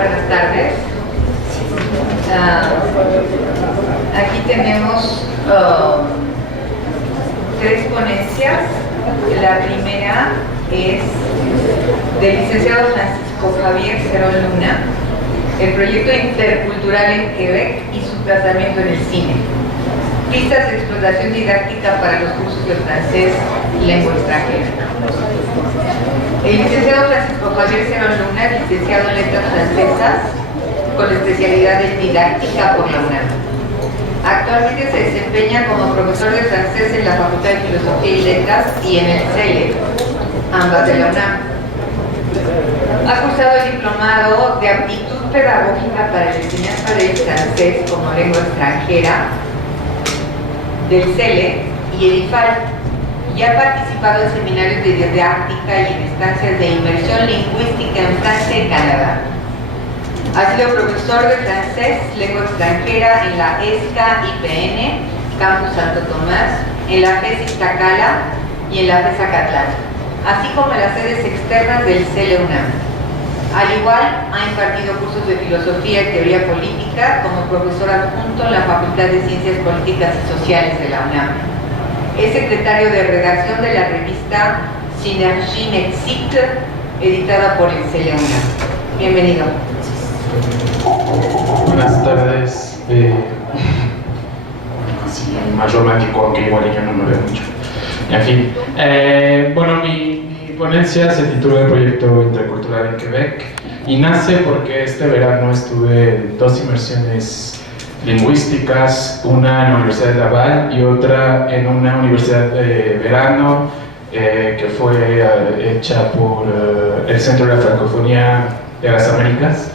buenas tardes. Aquí tenemos tres ponencias. La primera es del licenciado Francisco Javier Cerón Luna, el proyecto intercultural en Quebec y su tratamiento en el cine. Pistas de explotación didáctica para los cursos de francés y lengua extranjera. El licenciado Francisco Javier Cerón Luna es licenciado en letras francesas con especialidad en didáctica por la UNAM. Actualmente se desempeña como profesor de francés en la Facultad de Filosofía y Letras y en el CELE, ambas de la UNAM. Ha cursado el diplomado de aptitud pedagógica para la enseñanza del francés como lengua extranjera del CELE y EDIFAL, y ha participado en seminarios de didáctica y en estancias de inmersión lingüística en Francia y Canadá. Ha sido profesor de francés, lengua extranjera en la ESCA IPN, Campus Santo Tomás, en la FES Iztacala y en la FES Acatlán, así como en las sedes externas del CELE UNAM. Al igual, ha impartido cursos de filosofía y teoría política como profesor adjunto en la Facultad de Ciencias Políticas y Sociales de la UNAM. Es secretario de redacción de la revista Synergie Mexique, editada por el CELE UNAM. Bienvenido. Buenas tardes. Más romántico, aunque igual yo no me veo mucho. En fin, bueno, mi ponencia se titula El Proyecto Intercultural en Quebec y nace porque este verano estuve en dos inmersiones lingüísticas, una en la Universidad de Laval y otra en una universidad de verano que fue hecha por el Centro de la Francofonía de las Américas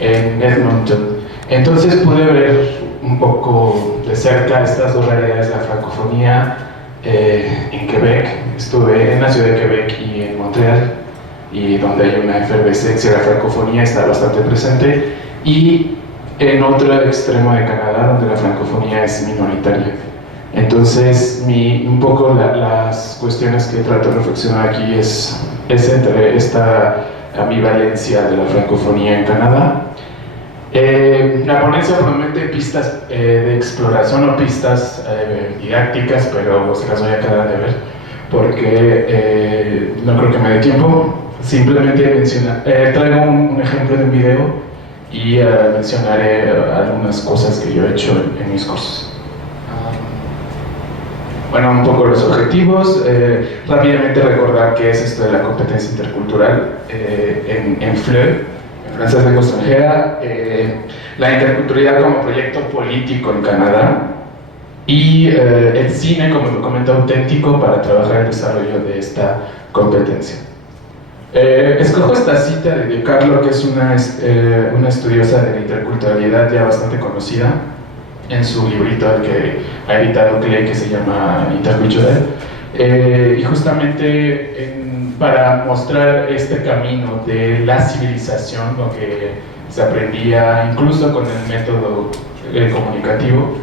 en Edmonton. Entonces pude ver un poco de cerca estas dos realidades de la francofonía en Quebec. Estuve en la ciudad de Quebec y en Montreal, y donde hay una efervescencia de la francofonía, está bastante presente, y en otro extremo de Canadá, donde la francofonía es minoritaria. Entonces, un poco las cuestiones que trato de reflexionar aquí es entre esta ambivalencia de la francofonía en Canadá. La ponencia promete pistas de exploración o pistas didácticas, pero se las voy a quedar de ver porque no creo que me dé tiempo. Simplemente traigo un ejemplo de un video y mencionaré algunas cosas que yo he hecho en mis cursos. Bueno, un poco los objetivos. Rápidamente recordar qué es esto de la competencia intercultural en FLE, francés lengua extranjera, la interculturalidad como proyecto político en Canadá y el cine como documento auténtico para trabajar el desarrollo de esta competencia. Escojo esta cita de Di Carlo, que es una estudiosa de la interculturalidad ya bastante conocida, en su librito que ha editado Clay, que se llama Intercultural, y justamente para mostrar este camino de la civilización, lo que se aprendía incluso con el método comunicativo,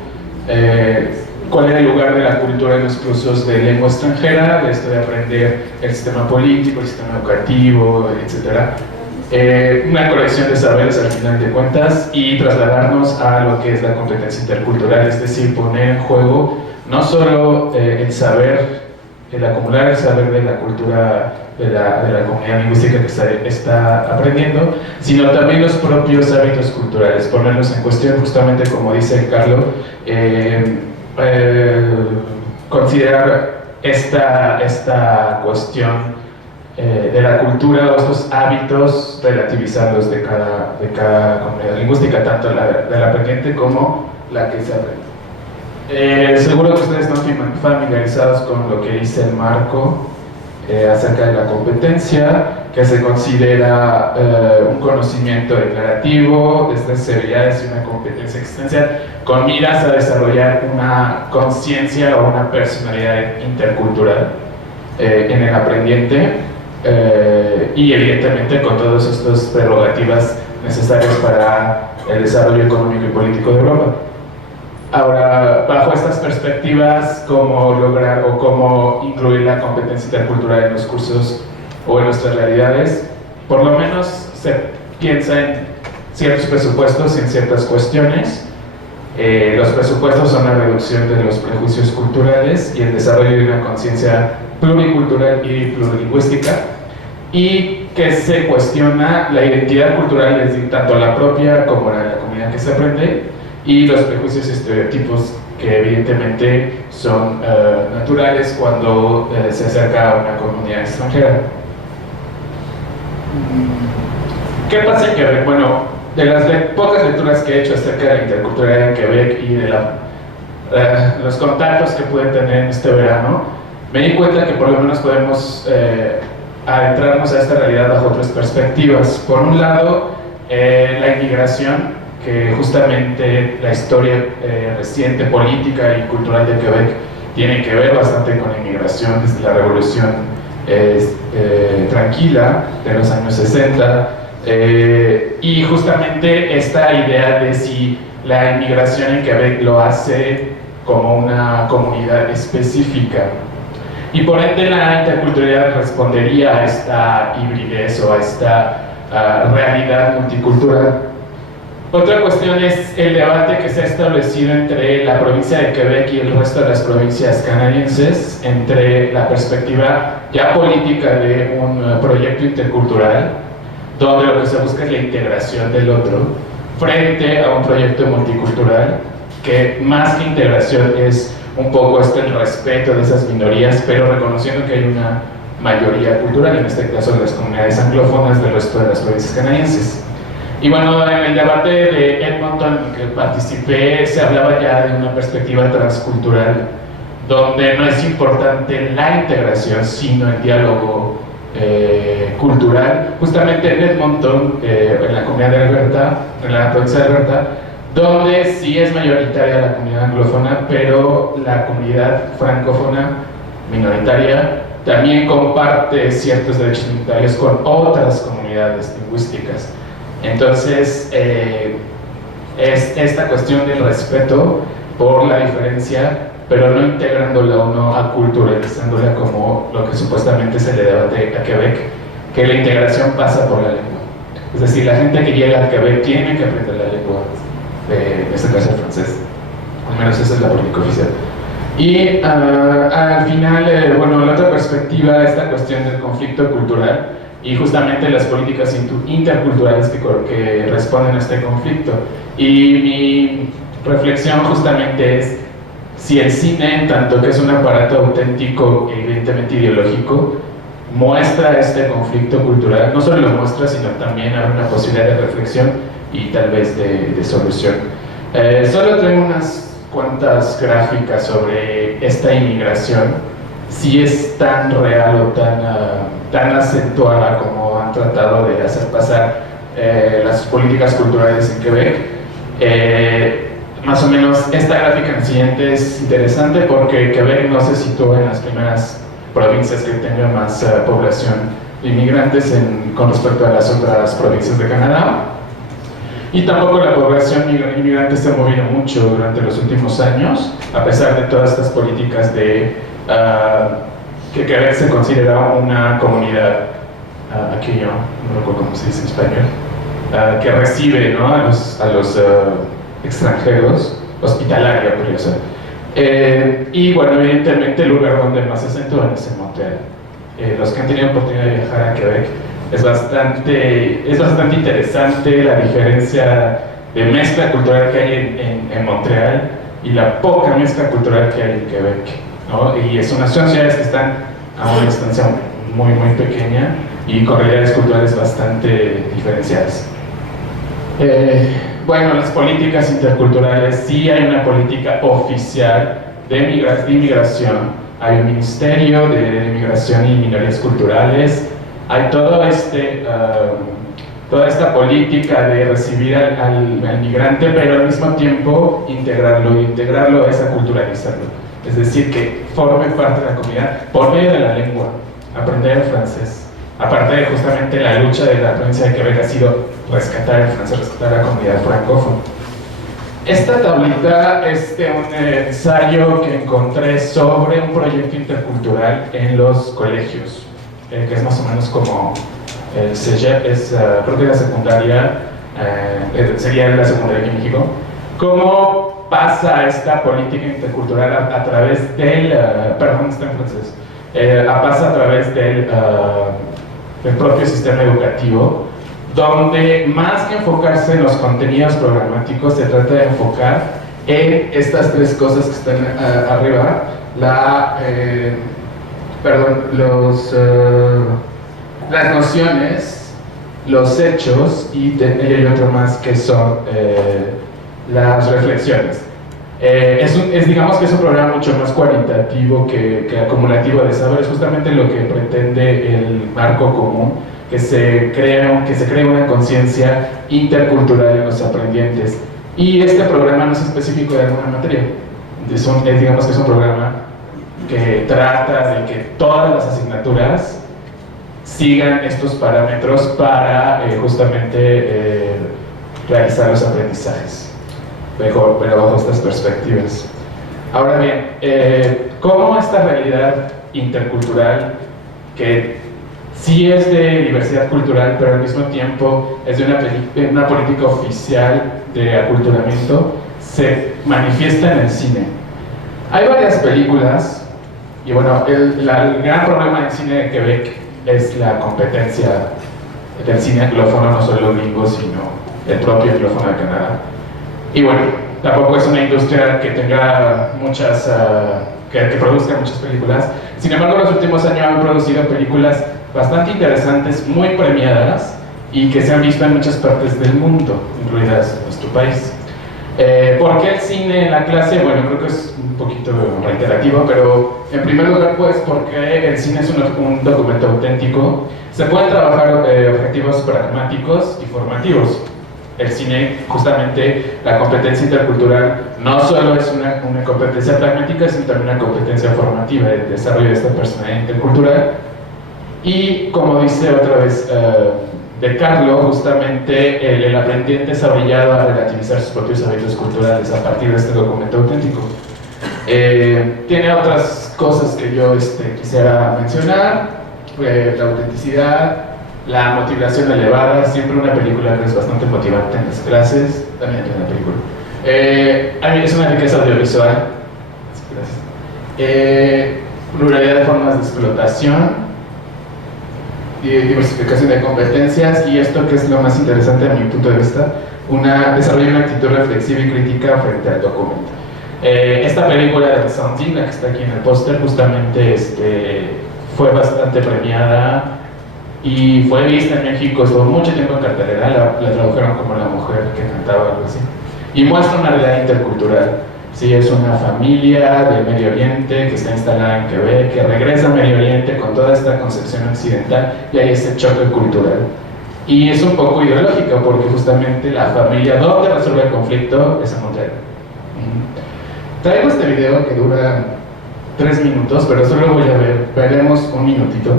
cuál era el lugar de la cultura en los cursos de lengua extranjera, de esto de aprender el sistema político, el sistema educativo, etc. Una colección de saberes al final de cuentas, y trasladarnos a lo que es la competencia intercultural, es decir, poner en juego no solo el saber, el acumular el saber de la cultura de la comunidad lingüística que está aprendiendo, sino también los propios hábitos culturales, ponerlos en cuestión, justamente como dice Carlos, considerar esta cuestión de la cultura o estos hábitos, relativizarlos de cada comunidad lingüística, tanto la del aprendiente como la que se aprende. Seguro que ustedes no están familiarizados con lo que dice el marco acerca de la competencia, que se considera un conocimiento declarativo, severidades y una competencia existencial con miras a desarrollar una conciencia o una personalidad intercultural en el aprendiente, y evidentemente con todas estas prerrogativas necesarias para el desarrollo económico y político de Europa. Ahora, bajo estas perspectivas, ¿cómo lograr o cómo incluir la competencia intercultural en los cursos o en nuestras realidades? Por lo menos se piensa en ciertos presupuestos en ciertas cuestiones. Los presupuestos son la reducción de los prejuicios culturales y el desarrollo de una conciencia pluricultural y plurilingüística, y que se cuestiona la identidad cultural, es decir, tanto la propia como la de la comunidad que se aprende, y los prejuicios y estereotipos que evidentemente son naturales cuando se acerca a una comunidad extranjera. ¿Qué pasa en Quebec? Bueno, de las pocas lecturas que he hecho acerca de la interculturalidad en Quebec y de los contactos que pude tener en este verano, me di cuenta que por lo menos podemos adentrarnos a esta realidad bajo otras perspectivas. Por un lado, la inmigración, que justamente la historia reciente política y cultural de Quebec tiene que ver bastante con la inmigración desde la revolución tranquila de los años 60, y justamente esta idea de si la inmigración en Quebec lo hace como una comunidad específica, y por ende la interculturalidad respondería a esta hibridez o a esta realidad multicultural. Otra cuestión es el debate que se ha establecido entre la provincia de Quebec y el resto de las provincias canadienses, entre la perspectiva ya política de un proyecto intercultural, donde lo que se busca es la integración del otro, frente a un proyecto multicultural, que más que integración es un poco el respeto de esas minorías, pero reconociendo que hay una mayoría cultural, en este caso las comunidades anglófonas del resto de las provincias canadienses. Y bueno, en el debate de Edmonton en que participé, se hablaba ya de una perspectiva transcultural, donde no es importante la integración, sino el diálogo cultural. Justamente en Edmonton, en la comunidad de Alberta, en la provincia de Alberta, donde sí es mayoritaria la comunidad anglófona, pero la comunidad francófona minoritaria también comparte ciertos derechos minoritarios con otras comunidades lingüísticas. Entonces, es esta cuestión del respeto por la diferencia, pero no integrándola o no aculturalizándola como lo que supuestamente se le debate a Quebec, que la integración pasa por la lengua. Es decir, la gente que llega a Quebec tiene que aprender la lengua, en este caso el francés, al menos esa es la política oficial. Y al final, bueno, la otra perspectiva, esta cuestión del conflicto cultural y justamente las políticas interculturales que responden a este conflicto. Y mi reflexión justamente es si el cine, en tanto que es un aparato auténtico e evidentemente ideológico, muestra este conflicto cultural, no solo lo muestra, sino también abre una posibilidad de reflexión y tal vez de solución. Solo tengo unas cuantas gráficas sobre esta inmigración, si es tan real o tan acentuada como han tratado de hacer pasar las políticas culturales en Quebec. Más o menos esta gráfica en el siguiente es interesante porque Quebec no se sitúa en las primeras provincias que tengan más población de inmigrantes con respecto a las otras provincias de Canadá, y tampoco la población inmigrante se ha movido mucho durante los últimos años, a pesar de todas estas políticas de que Quebec se considera una comunidad, aquí yo no recuerdo cómo se dice en español, que recibe, ¿no?, a los extranjeros, hospitalaria, podría ser. Y bueno, evidentemente el lugar donde más se acentúa es en Montreal. Los que han tenido oportunidad de viajar a Quebec, es bastante interesante la diferencia de mezcla cultural que hay en Montreal y la poca mezcla cultural que hay en Quebec, ¿no? Y son ciudades que están a una distancia muy pequeña y con realidades culturales bastante diferenciadas. Bueno, las políticas interculturales, sí hay una política oficial de inmigración, hay un ministerio de inmigración y minorías culturales, hay toda esta política de recibir al migrante, pero al mismo tiempo integrarlo es aculturalizarlo, es decir, que forme parte de la comunidad por medio de la lengua, aprender el francés. Aparte de justamente la lucha de la provincia de Quebec ha sido rescatar el francés, rescatar la comunidad francófona. Esta tablita es de un ensayo que encontré sobre un proyecto intercultural en los colegios, que es más o menos como el CEGEP, creo que la secundaria sería la secundaria aquí en México, cómo pasa esta política intercultural a través del, perdón, está en francés, pasa a través del propio sistema educativo, donde más que enfocarse en los contenidos programáticos, se trata de enfocar en estas tres cosas que están arriba, las nociones, los hechos y hay otro más que son las reflexiones. Digamos que es un programa mucho más cualitativo que acumulativo de saberes, justamente lo que pretende el marco común, que se cree una conciencia intercultural en los aprendientes. Y este programa no es específico de alguna materia, digamos que es un programa que trata de que todas las asignaturas sigan estos parámetros para justamente realizar los aprendizajes, pero bajo estas perspectivas. Ahora bien, ¿cómo esta realidad intercultural, que sí es de diversidad cultural, pero al mismo tiempo es de una política oficial de aculturamiento, se manifiesta en el cine? Hay varias películas, y bueno, el gran problema del cine de Quebec es la competencia del cine anglófono, no solo gringo, sino el propio anglófono de Canadá. Y bueno, tampoco es una industria que tenga muchas, que produzca muchas películas. Sin embargo, en los últimos años han producido películas bastante interesantes, muy premiadas, y que se han visto en muchas partes del mundo, incluidas nuestro país. ¿Por qué el cine en la clase? Bueno, creo que es un poquito reiterativo, pero en primer lugar, pues porque el cine es un documento auténtico. Se pueden trabajar objetivos pragmáticos y formativos. El cine, justamente, la competencia intercultural no solo es una competencia pragmática, sino también una competencia formativa, el desarrollo de esta personalidad intercultural. Y como dice otra vez De Carlo, justamente el aprendiente es orillado a relativizar sus propios hábitos culturales a partir de este documento auténtico. Tiene otras cosas que yo quisiera mencionar, la autenticidad, la motivación elevada. Siempre una película que es bastante motivante en las clases, también tiene una película. Es una riqueza audiovisual. Pluralidad de formas de explotación, diversificación de competencias, y esto que es lo más interesante a mi punto de vista, desarrolla una actitud reflexiva y crítica frente al documento. Esta película de Sandine, la que está aquí en el póster, justamente fue bastante premiada y fue vista en México, estuvo mucho tiempo en cartelera, la tradujeron como La mujer que cantaba, algo así, y muestra una realidad intercultural. Sí, es una familia del Medio Oriente que está instalada en Quebec, que regresa al Medio Oriente con toda esta concepción occidental, y hay este choque cultural. Y es un poco ideológico, porque justamente la familia donde resuelve el conflicto es en Montreal. Traigo este video que dura 3 minutos, pero solo veremos un minutito,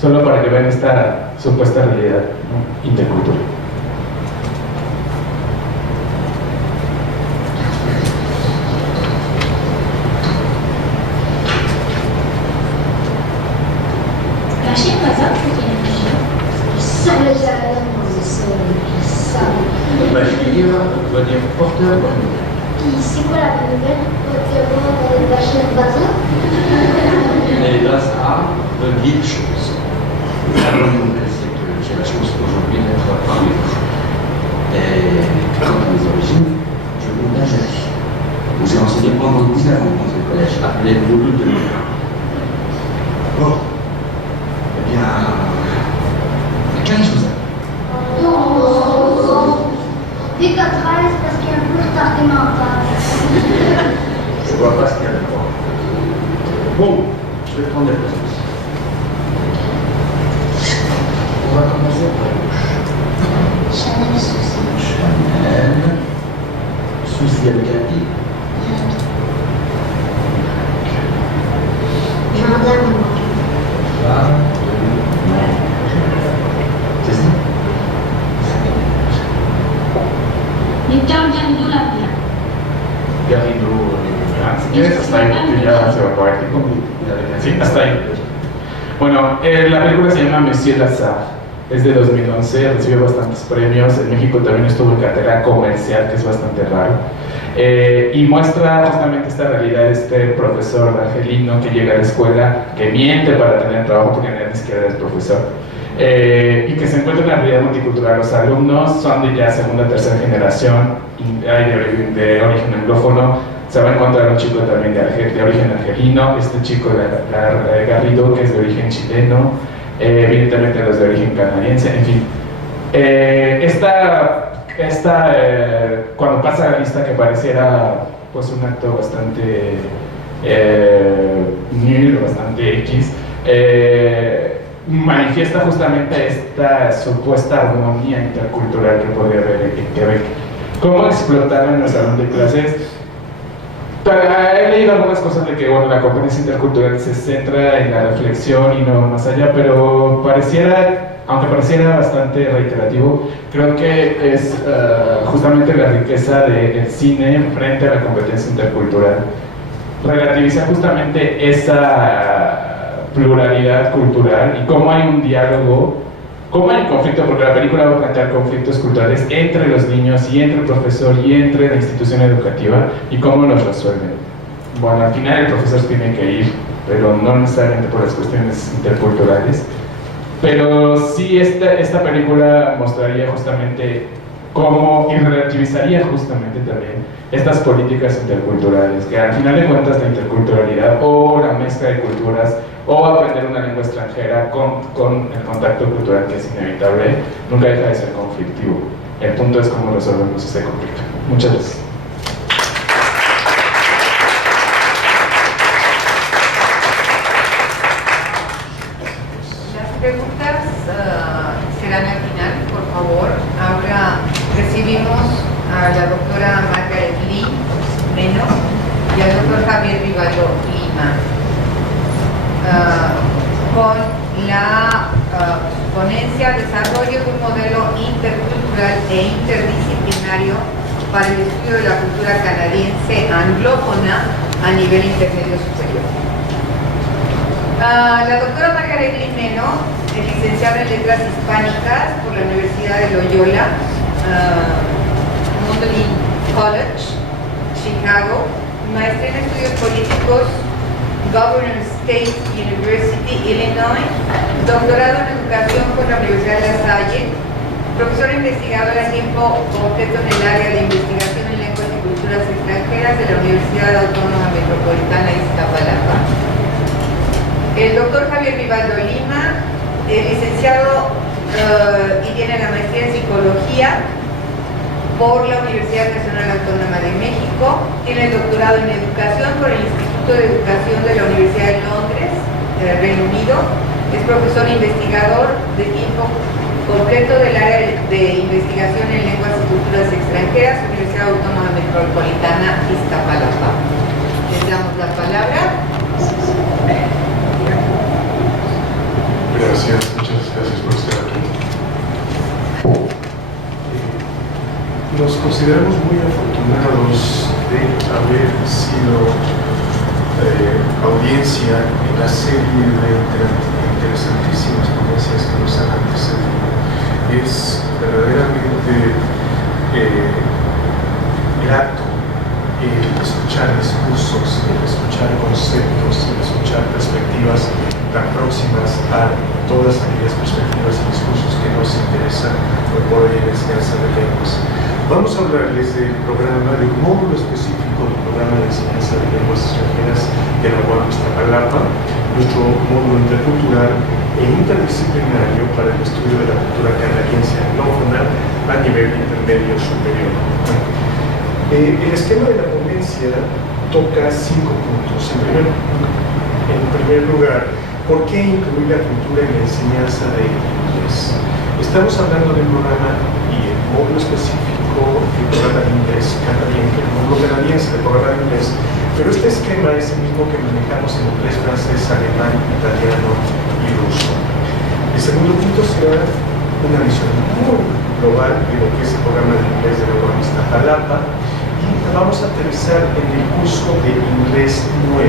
solo para que vean esta supuesta realidad, ¿no?, intercultural. Porteur c'est quoi la bonne nouvelle? Le vachon de bazar. Et là, ça veut dire chose. La bonne nouvelle, c'est que j'ai la chance aujourd'hui d'être parmi vous. Et quant à mes origines, je viens d'Algérie, où j'ai enseigné pendant 19 ans dans un collège appelé Mouloud de Moulin. Bon, eh bien, quelle chose? Dès 4 ans, c'est parce qu'il y a un peu retardé mental. Je vois pas ce qu'il y a dedans. Bon, je vais prendre des présences. On va commencer par la gauche. Chanel Souci. Chanel. Souci avec un I. Jardin de moi. C'est ça? Garrido, si quieres hasta ahí, porque ya se va a acabar el tiempo. Sí, hasta ahí. Bueno, la película se llama Monsieur Lazare. es de 2011, recibió bastantes premios, en México también estuvo en cartera comercial, que es bastante raro, y muestra justamente esta realidad de este profesor argelino que llega a la escuela, que miente para tener trabajo porque ni siquiera es profesor, y que se encuentra en la realidad multicultural. Los alumnos son de ya segunda, tercera generación, hay de origen anglófono. Se va a encontrar un chico también de origen argelino, este chico de Garrido, que es de origen chileno, evidentemente los de origen canadiense, en fin. Cuando pasa la lista, que pareciera pues un acto bastante nul, bastante X, manifiesta justamente esta supuesta armonía intercultural que podría haber en Quebec. ¿Cómo explotar en el salón de clases? He leído algunas cosas de que bueno, la competencia intercultural se centra en la reflexión y no más allá, pero aunque pareciera bastante reiterativo, creo que es justamente la riqueza del cine frente a la competencia intercultural. Relativizar justamente esa pluralidad cultural y cómo hay un diálogo, cómo hay un conflicto, porque la película va a plantear conflictos culturales entre los niños y entre el profesor y entre la institución educativa y cómo los resuelven. Bueno, al final el profesor tiene que ir, pero no necesariamente por las cuestiones interculturales. Pero sí, esta película mostraría justamente cómo, y relativizaría justamente también estas políticas interculturales, que al final de cuentas la interculturalidad o la mezcla de culturas o aprender una lengua extranjera con el contacto cultural, que es inevitable, nunca deja de ser conflictivo. El punto es cómo resolvemos ese conflicto. Muchas gracias. Las preguntas serán al final, por favor. Ahora recibimos a la doctora Margaret Lee Meno y al doctor Javier Vivaldo Lima con la ponencia Desarrollo de un modelo intercultural e interdisciplinario para el estudio de la cultura canadiense anglófona a nivel intermedio superior. La doctora Margaret Lee Meno es licenciada en Letras Hispánicas por la Universidad de Loyola, Magdalen College, Chicago, maestría en Estudios Políticos, Governor State University, Illinois, doctorado en Educación por la Universidad de La Salle, profesora investigadora a tiempo completo en el área de investigación en lenguas y culturas extranjeras de la Universidad Autónoma Metropolitana de Iztapalapa. El doctor Javier Vivaldo Lima es licenciado y tiene la maestría en Psicología por la Universidad Nacional Autónoma de México, tiene el doctorado en Educación por el Instituto de Educación de la Universidad de Londres, Reino Unido, es profesor investigador de tiempo completo del área de investigación en lenguas y culturas extranjeras, Universidad Autónoma Metropolitana Iztapalapa. Les damos la palabra. Gracias, muchas gracias por estar aquí. Nos consideramos muy afortunados de haber sido audiencia en la serie de interesantísimas ponencias que nos han antecedido. Es verdaderamente grato escuchar discursos, escuchar conceptos, escuchar perspectivas tan próximas a todas aquellas perspectivas y discursos que nos interesan por la enseñanza de lenguas. Vamos a hablarles del programa, del módulo específico del programa de enseñanza de lenguas extranjeras de la UAM Iztapalapa, nuestro módulo intercultural e interdisciplinario para el estudio de la cultura canadiense anglófona a nivel intermedio superior. El esquema de la ponencia toca 5 puntos. En primer lugar, ¿por qué incluir la cultura en la enseñanza de inglés? Estamos hablando del programa y el módulo específico del programa de inglés canadiense, el módulo canadiense del programa de inglés, pero este esquema es el mismo que manejamos en inglés, francés, alemán, italiano y ruso. El segundo punto será una visión muy global de lo que es el programa de inglés de la UAM Iztapalapa y vamos a aterrizar en el curso de inglés 9.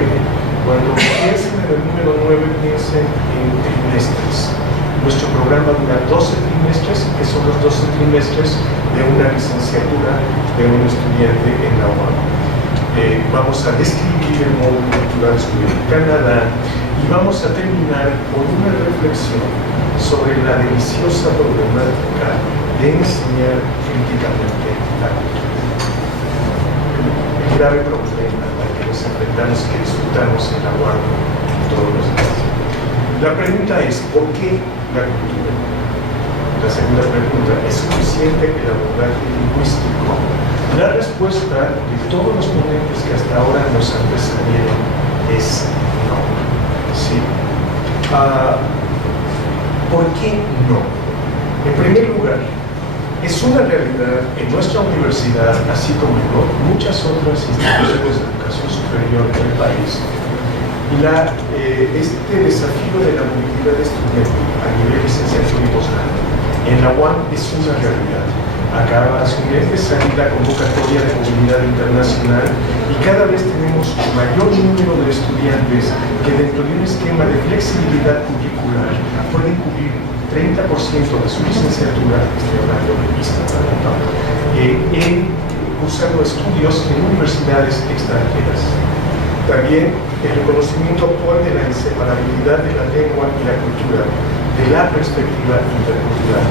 Cuando piensen en el número 9, piensen en trimestres. Nuestro programa va a durar 12 trimestres, que son los 12 trimestres de una licenciatura de un estudiante en la UAM. Vamos a describir el módulo cultural estudiante en Canadá y vamos a terminar con una reflexión sobre la deliciosa problemática de enseñar críticamente la cultura. El grave problema al que nos enfrentamos y que disfrutamos en la UAM todos los días. La pregunta es, ¿por qué la cultura? La segunda pregunta, ¿es suficiente el abordaje lingüístico? La respuesta de todos los ponentes que hasta ahora nos antecedieron es no. ¿Sí? ¿Por qué no? En primer lugar, es una realidad en nuestra universidad, así como en muchas otras instituciones de educación superior del país, este desafío de la movilidad estudiantil a nivel licenciatura y posgrado en la UAM es una realidad. Acaba su mes de salir la convocatoria de movilidad internacional y cada vez tenemos un mayor número de estudiantes que dentro de un esquema de flexibilidad curricular pueden cubrir 30% de su licenciatura, estoy hablando de vista, cursando estudios en universidades extranjeras. También el reconocimiento actual de la inseparabilidad de la lengua y la cultura, de la perspectiva intercultural.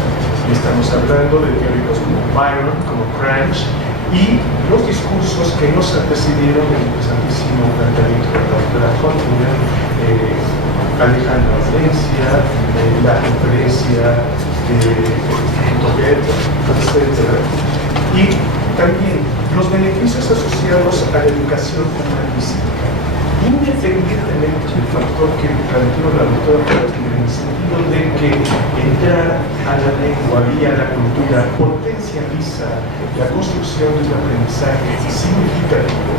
Y estamos hablando de teóricos como Byron, como Cranch, y los discursos que nos antecedieron el interesantísimo planteamiento de la Fortuna, Alejandro Valencia, la conferencia de Toguet, etc. Y también los beneficios asociados a la educación humanística, independientemente del factor que planteó la doctora Fortuna, en el sentido de que entrar a la lengua y a la cultura potencializa la construcción de un aprendizaje significativo.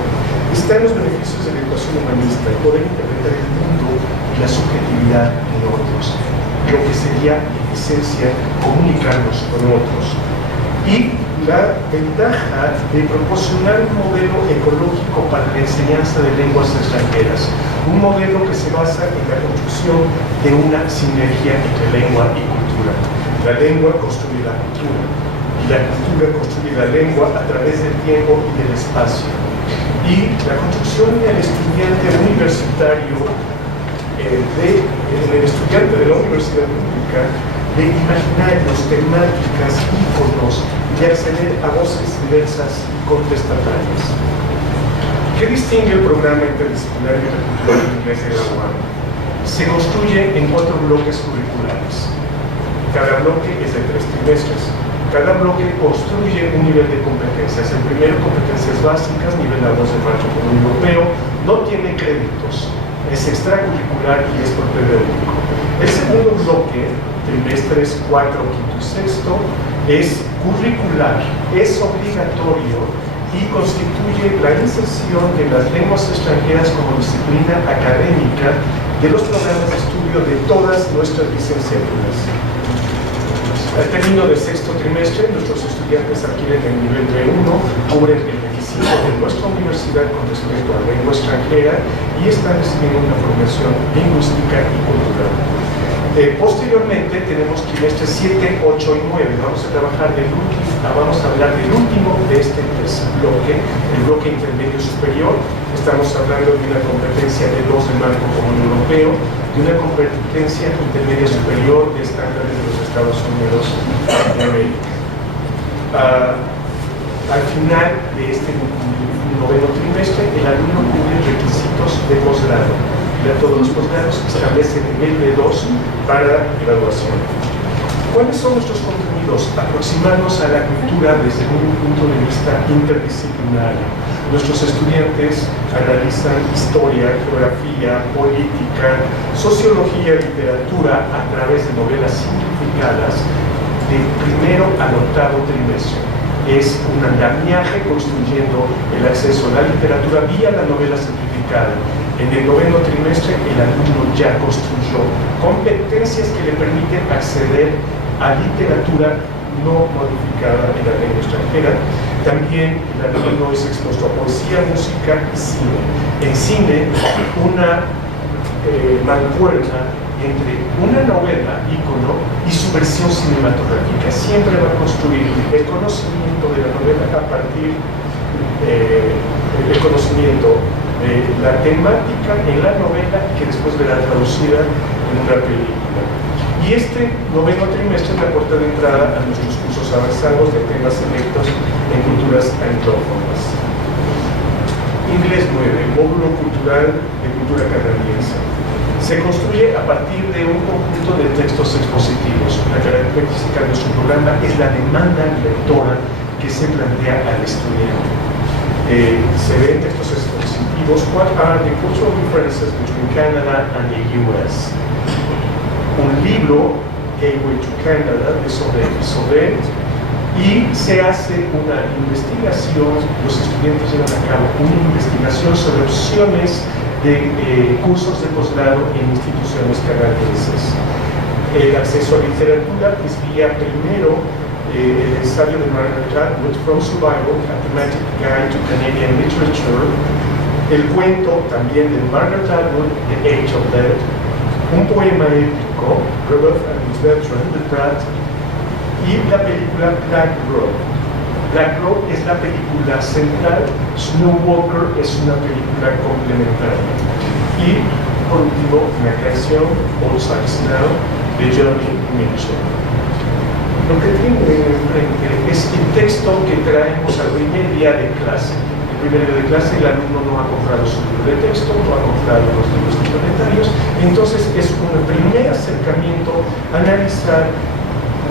Están los beneficios de la educación humanista, el poder interpretar el mundo y la subjetividad en otros, lo que sería, en esencia, comunicarnos con otros. Y la ventaja de proporcionar un modelo ecológico para la enseñanza de lenguas extranjeras, un modelo que se basa en la construcción de una sinergia entre lengua y cultura. La lengua construye la cultura y la cultura construye la lengua a través del tiempo y del espacio. Y la construcción del estudiante universitario, el estudiante de la universidad pública, de imaginarios, temáticas, íconos, y acceder a voces diversas y contestatarias. ¿Qué distingue el programa interdisciplinario intercultural de inglés de la UAM? Se construye en 4 bloques curriculares. Cada bloque es de 3 trimestres. Cada bloque construye un nivel de competencias. El primero, competencias básicas, nivel A2 del marco común europeo, no tiene créditos, es extracurricular y es propedéutico. El segundo bloque, trimestres 4, 5 y 6, es curricular, es obligatorio y constituye la inserción de las lenguas extranjeras como disciplina académica de los programas de estudio de todas nuestras licenciaturas. Al término del 6º trimestre, nuestros estudiantes adquieren el nivel B1, cubren el requisito de nuestra universidad con respecto a lengua extranjera y están recibiendo una formación lingüística y cultural. Posteriormente tenemos trimestres 7, 8 y 9. Vamos a trabajar vamos a hablar del último de este bloque, el bloque intermedio superior. Estamos hablando de una competencia de 2 del marco común europeo, de una competencia intermedia superior de estándares de los Estados Unidos de América. Al final de este 9º trimestre, el alumno cubre requisitos de posgrado. Todos los posgrados establecen nivel B2 para graduación. ¿Cuáles son nuestros contenidos? Aproximarnos a la cultura desde un punto de vista interdisciplinario. Nuestros estudiantes analizan historia, geografía, política, sociología, literatura a través de novelas simplificadas de primero al 8º trimestre. Es un andamiaje construyendo el acceso a la literatura vía la novela simplificada. En el 9º trimestre, el alumno ya construyó competencias que le permiten acceder a literatura no modificada en la lengua extranjera. También el alumno es expuesto a poesía, música y cine. En cine, una mancuerna entre una novela ícono y su versión cinematográfica. Siempre va a construir el conocimiento de la novela a partir del conocimiento de la temática en la novela que después verá traducida en una película. Y este noveno trimestre es la puerta de entrada a nuestros cursos avanzados de temas selectos en culturas anglófonas. Inglés 9, módulo cultural de cultura canadiense. Se construye a partir de un conjunto de textos expositivos. La característica de nuestro programa es la demanda lectora que se plantea al estudiante. Se ven textos expositivos. What are the cultural differences between Canada and the US? Un libro, Gateway to Canada, de sobre y se hace una investigación, los estudiantes llevan a cabo una investigación sobre opciones de cursos de posgrado en instituciones canadienses. El acceso a literatura es vía primero el ensayo de Margaret Atwood, From Survival, A Thematic Guide to Canadian Literature, el cuento también de Margaret Atwood, The Age of Death, un poema épico, Rebirth and Its Veteran, de Pratt, y la película Black Road. Black Road es la película central, Snow Walker es una película complementaria. Y por último, la canción All Sides Now de Johnny Mitchell. Lo que tienen enfrente es el texto que traemos al primer día de clase. El primer día de clase el alumno no ha comprado su libro de texto, no ha comprado los libros complementarios, entonces es un primer acercamiento a analizar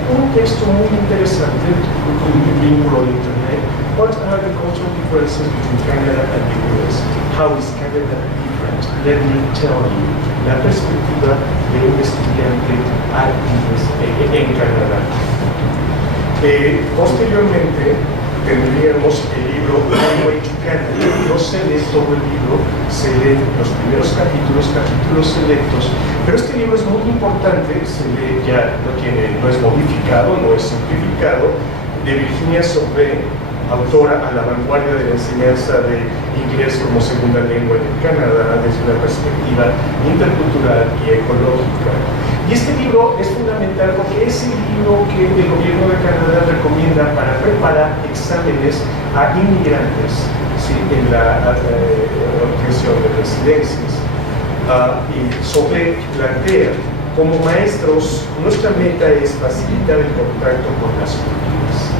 un texto muy interesante con un vínculo de internet. What are the cultural differences between Canada and the US? How is Canada different? Let me tell you. La perspectiva de un estudiante en Canadá. Posteriormente tendríamos el libro Gateway to Canada. No se lee todo el libro, se leen los primeros capítulos selectos, pero este libro es muy importante, se lee ya, no es modificado, no es simplificado, de Virginia Sauvé, autora a la vanguardia de la enseñanza de inglés como segunda lengua en Canadá desde una perspectiva intercultural y ecológica. Y este libro es fundamental porque es el libro que el gobierno de Canadá recomienda para preparar exámenes a inmigrantes, ¿sí?, en la obtención de residencias. Y Sauvé plantea, como maestros, nuestra meta es facilitar el contacto con las culturas,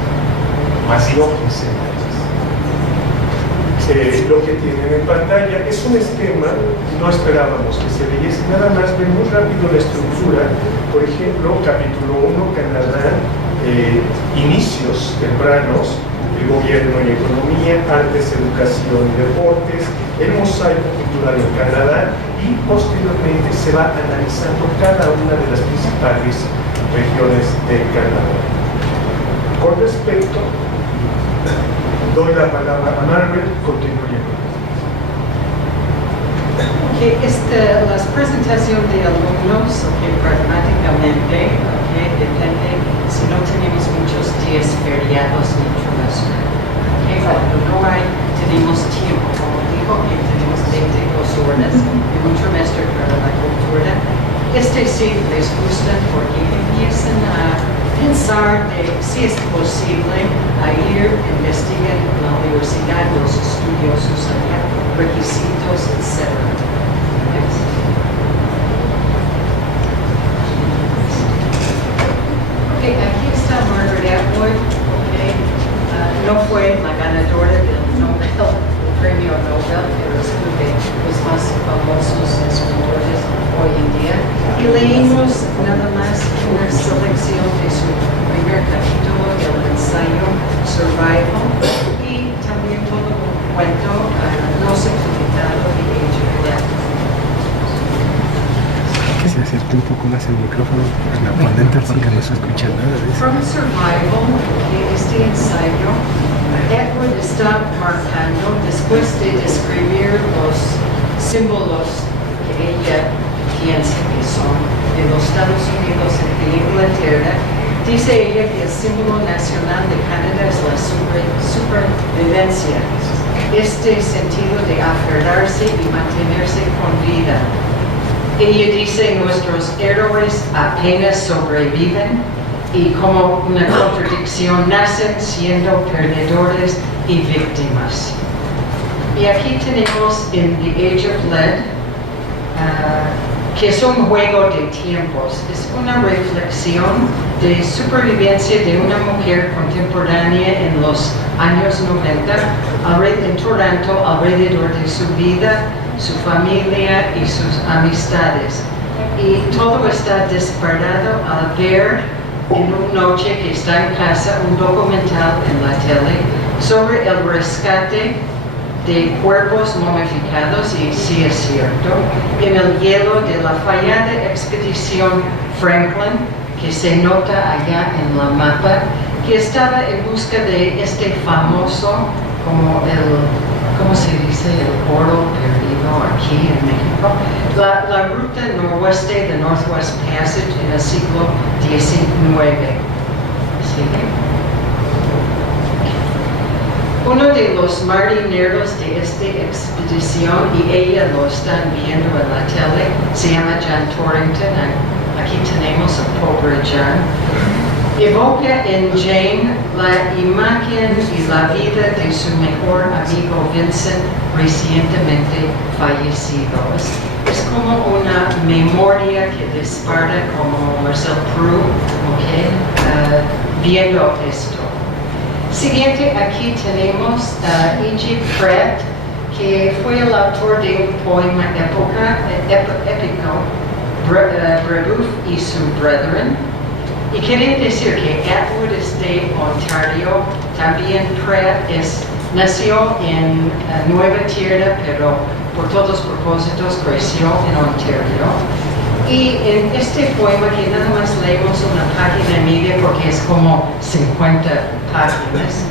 más no enseñanzas. Lo que tienen en pantalla es un esquema, no esperábamos que se leyese, nada más ven muy rápido la estructura. Por ejemplo, capítulo 1, Canadá, inicios tempranos, el gobierno y economía, artes, educación y deportes, el mosaico cultural en Canadá, y posteriormente se va analizando cada una de las principales regiones de Canadá. Con respecto, doy la palabra a Margaret, continúe. La presentación de alumnos, pragmáticamente, depende si no tenemos muchos días feriados en el trimestre. Cuando no hay, tenemos tiempo, como digo, que tenemos 22 horas en un trimestre para la cultura. Sí les gusta porque empiezan a pensar de si es posible a ir a investigar en la universidad los estudiosos allá, requisitos, etc. Aquí está Margaret Atwood. No fue la ganadora del Nobel, el premio Nobel, pero es uno de los más famosos escritores hoy en día. Y leímos nada más una selección de su primer capítulo, el ensayo Survival, y también todo un cuento no simplificado de Age of Death. Que se acerque un poco más el micrófono a la ponente porque no se escucha nada de eso. From Survival, este ensayo, Edward está marcando, después de describir los símbolos que ella piensa que son de los Estados Unidos y Inglaterra, dice ella que el símbolo nacional de Canadá es la supervivencia, este sentido de aferrarse y mantenerse con vida. Ella dice, nuestros héroes apenas sobreviven y como una contradicción nacen siendo perdedores y víctimas. Y aquí tenemos en The Age of Lead, que es un juego de tiempos, es una reflexión de supervivencia de una mujer contemporánea en los años 90, en Toronto, alrededor de su vida, su familia y sus amistades. Y todo está disparado al ver en una noche que está en casa un documental en la tele sobre el rescate de cuerpos momificados, y sí es cierto, en el hielo de la fallada expedición Franklin, que se nota allá en la mapa, que estaba en busca de este famoso, ¿cómo se dice? El oro perdido aquí en México. La ruta noroeste de Northwest Passage en el siglo XIX. ¿Sigue? Uno de los marineros de esta expedición, y ella lo están viendo en la tele, se llama John Torrington. Aquí tenemos a pobre John. Evoca en Jane la imagen y la vida de su mejor amigo Vincent, recientemente fallecido. Es como una memoria que dispara como Marcel Proust, viendo esto. Siguiente, aquí tenemos a E.G. Pratt, que fue el autor de un poema épico, Brebeuf y su Brethren. Y quería decir que Atwood es de Ontario, también Pratt nació en Nueva Tierra, pero por todos los propósitos creció en Ontario. Y en este poema, que nada más leemos una página y media porque es como 50 páginas,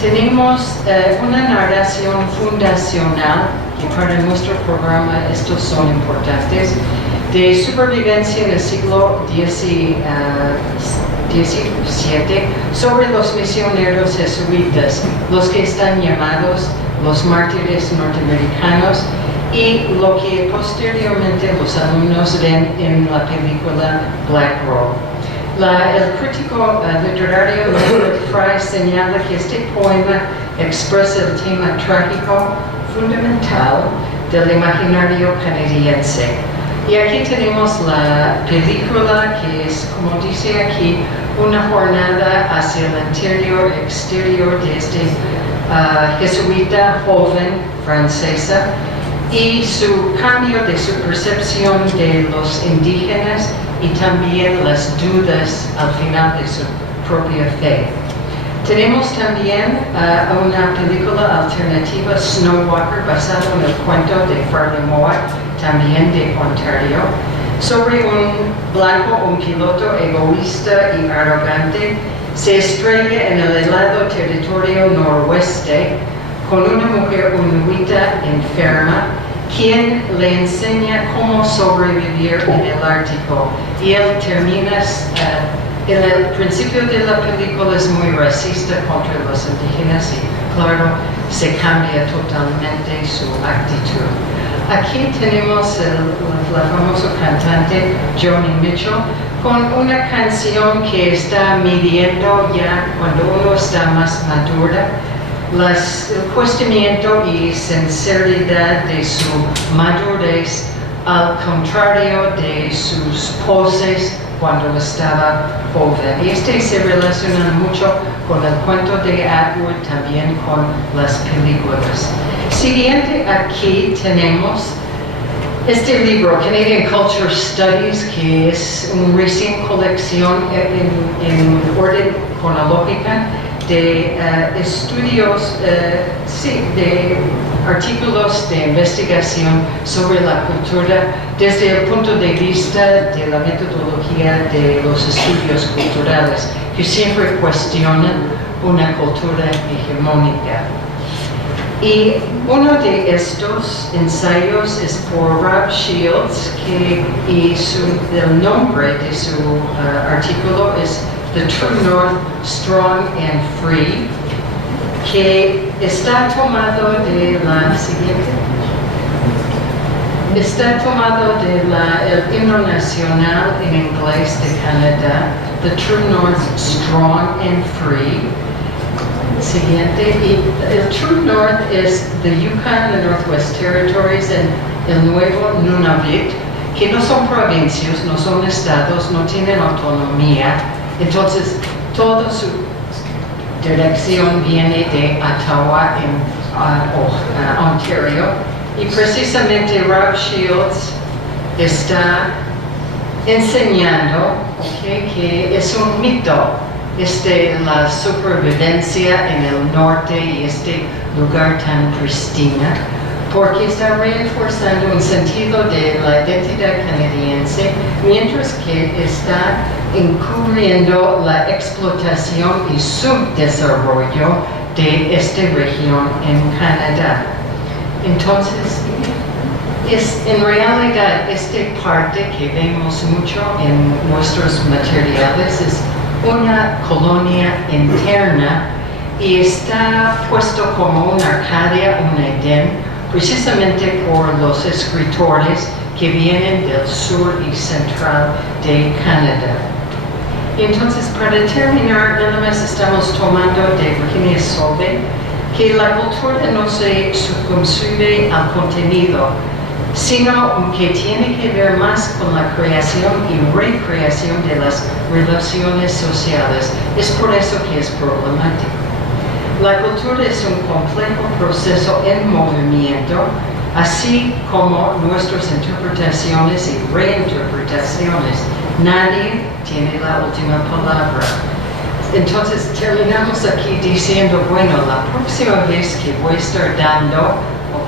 tenemos una narración fundacional, que para nuestro programa estos son importantes, de supervivencia en el siglo XVII sobre los misioneros jesuitas, los que están llamados los mártires norteamericanos, y lo que posteriormente los alumnos ven en la película Black Roll. El crítico literario Leonard Fry señala que este poema expresa el tema trágico fundamental del imaginario canadiense. Y aquí tenemos la película, que es, como dice aquí, una jornada hacia el exterior de este jesuita joven francesa, y su cambio de su percepción de los indígenas y también las dudas al final de su propia fe. Tenemos también una película alternativa, Snow Walker, basada en el cuento de Farley Moat, también de Ontario, sobre un blanco, un piloto egoísta y arrogante, se estrella en el helado territorio noroeste con una mujer inuita enferma, quien le enseña cómo sobrevivir en el Ártico. Y él termina, en el principio de la película es muy racista contra los indígenas y claro, se cambia totalmente su actitud. Aquí tenemos la famosa cantante Joni Mitchell con una canción que está midiendo ya cuando uno está más madura el cuestionamiento y sinceridad de su madurez, al contrario de sus poses cuando estaba joven. Y se relaciona mucho con el cuento de Atwood, también con las películas. Siguiente, aquí tenemos este libro, Canadian Culture Studies, que es una recién colección en orden cronológica de estudios, de artículos de investigación sobre la cultura desde el punto de vista de la metodología de los estudios culturales, que siempre cuestionan una cultura hegemónica. Y uno de estos ensayos es por Rob Shields, y el nombre de su artículo es The True North, Strong and Free, que está tomado de la siguiente. Está tomado del himno nacional en inglés de Canadá, The True North, Strong and Free. Siguiente, y el True North es the Yukon, the Northwest Territories, and el Nuevo Nunavut, que no son provincias, no son estados, no tienen autonomía. Entonces, toda su dirección viene de Ottawa en Ontario. Y precisamente Rob Shields está enseñando que es un mito la supervivencia en el norte y este lugar tan pristina, porque está reforzando un sentido de la identidad canadiense, mientras que está encubriendo la explotación y subdesarrollo de esta región en Canadá. Entonces, en realidad, esta parte que vemos mucho en nuestros materiales es una colonia interna y está puesto como una Arcadia, un Edén, precisamente por los escritores que vienen del sur y central de Canadá. Y entonces, para terminar, nada más estamos tomando de Virginia Solvay que la cultura no se circunscribe al contenido, sino que tiene que ver más con la creación y recreación de las relaciones sociales. Es por eso que es problemático. La cultura es un complejo proceso en movimiento, así como nuestras interpretaciones y reinterpretaciones. Nadie tiene la última palabra. Entonces terminamos aquí diciendo, bueno, la próxima vez que voy a estar dando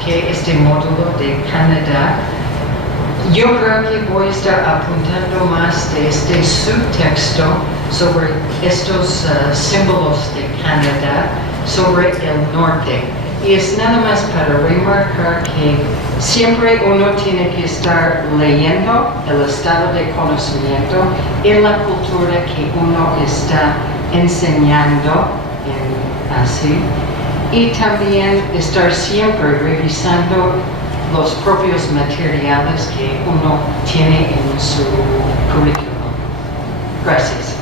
este módulo de Canadá, yo creo que voy a estar apuntando más de este subtexto sobre estos símbolos de Canadá, sobre el norte. Y es nada más para remarcar que siempre uno tiene que estar leyendo el estado de conocimiento en la cultura que uno está enseñando así. Y también estar siempre revisando los propios materiales que uno tiene en su currículum. Gracias.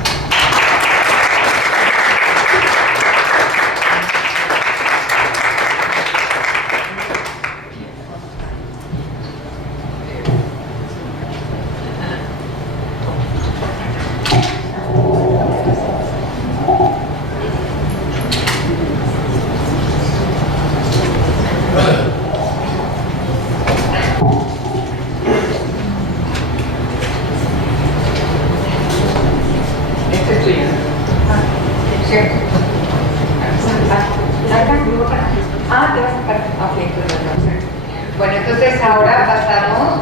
Bueno, entonces ahora pasamos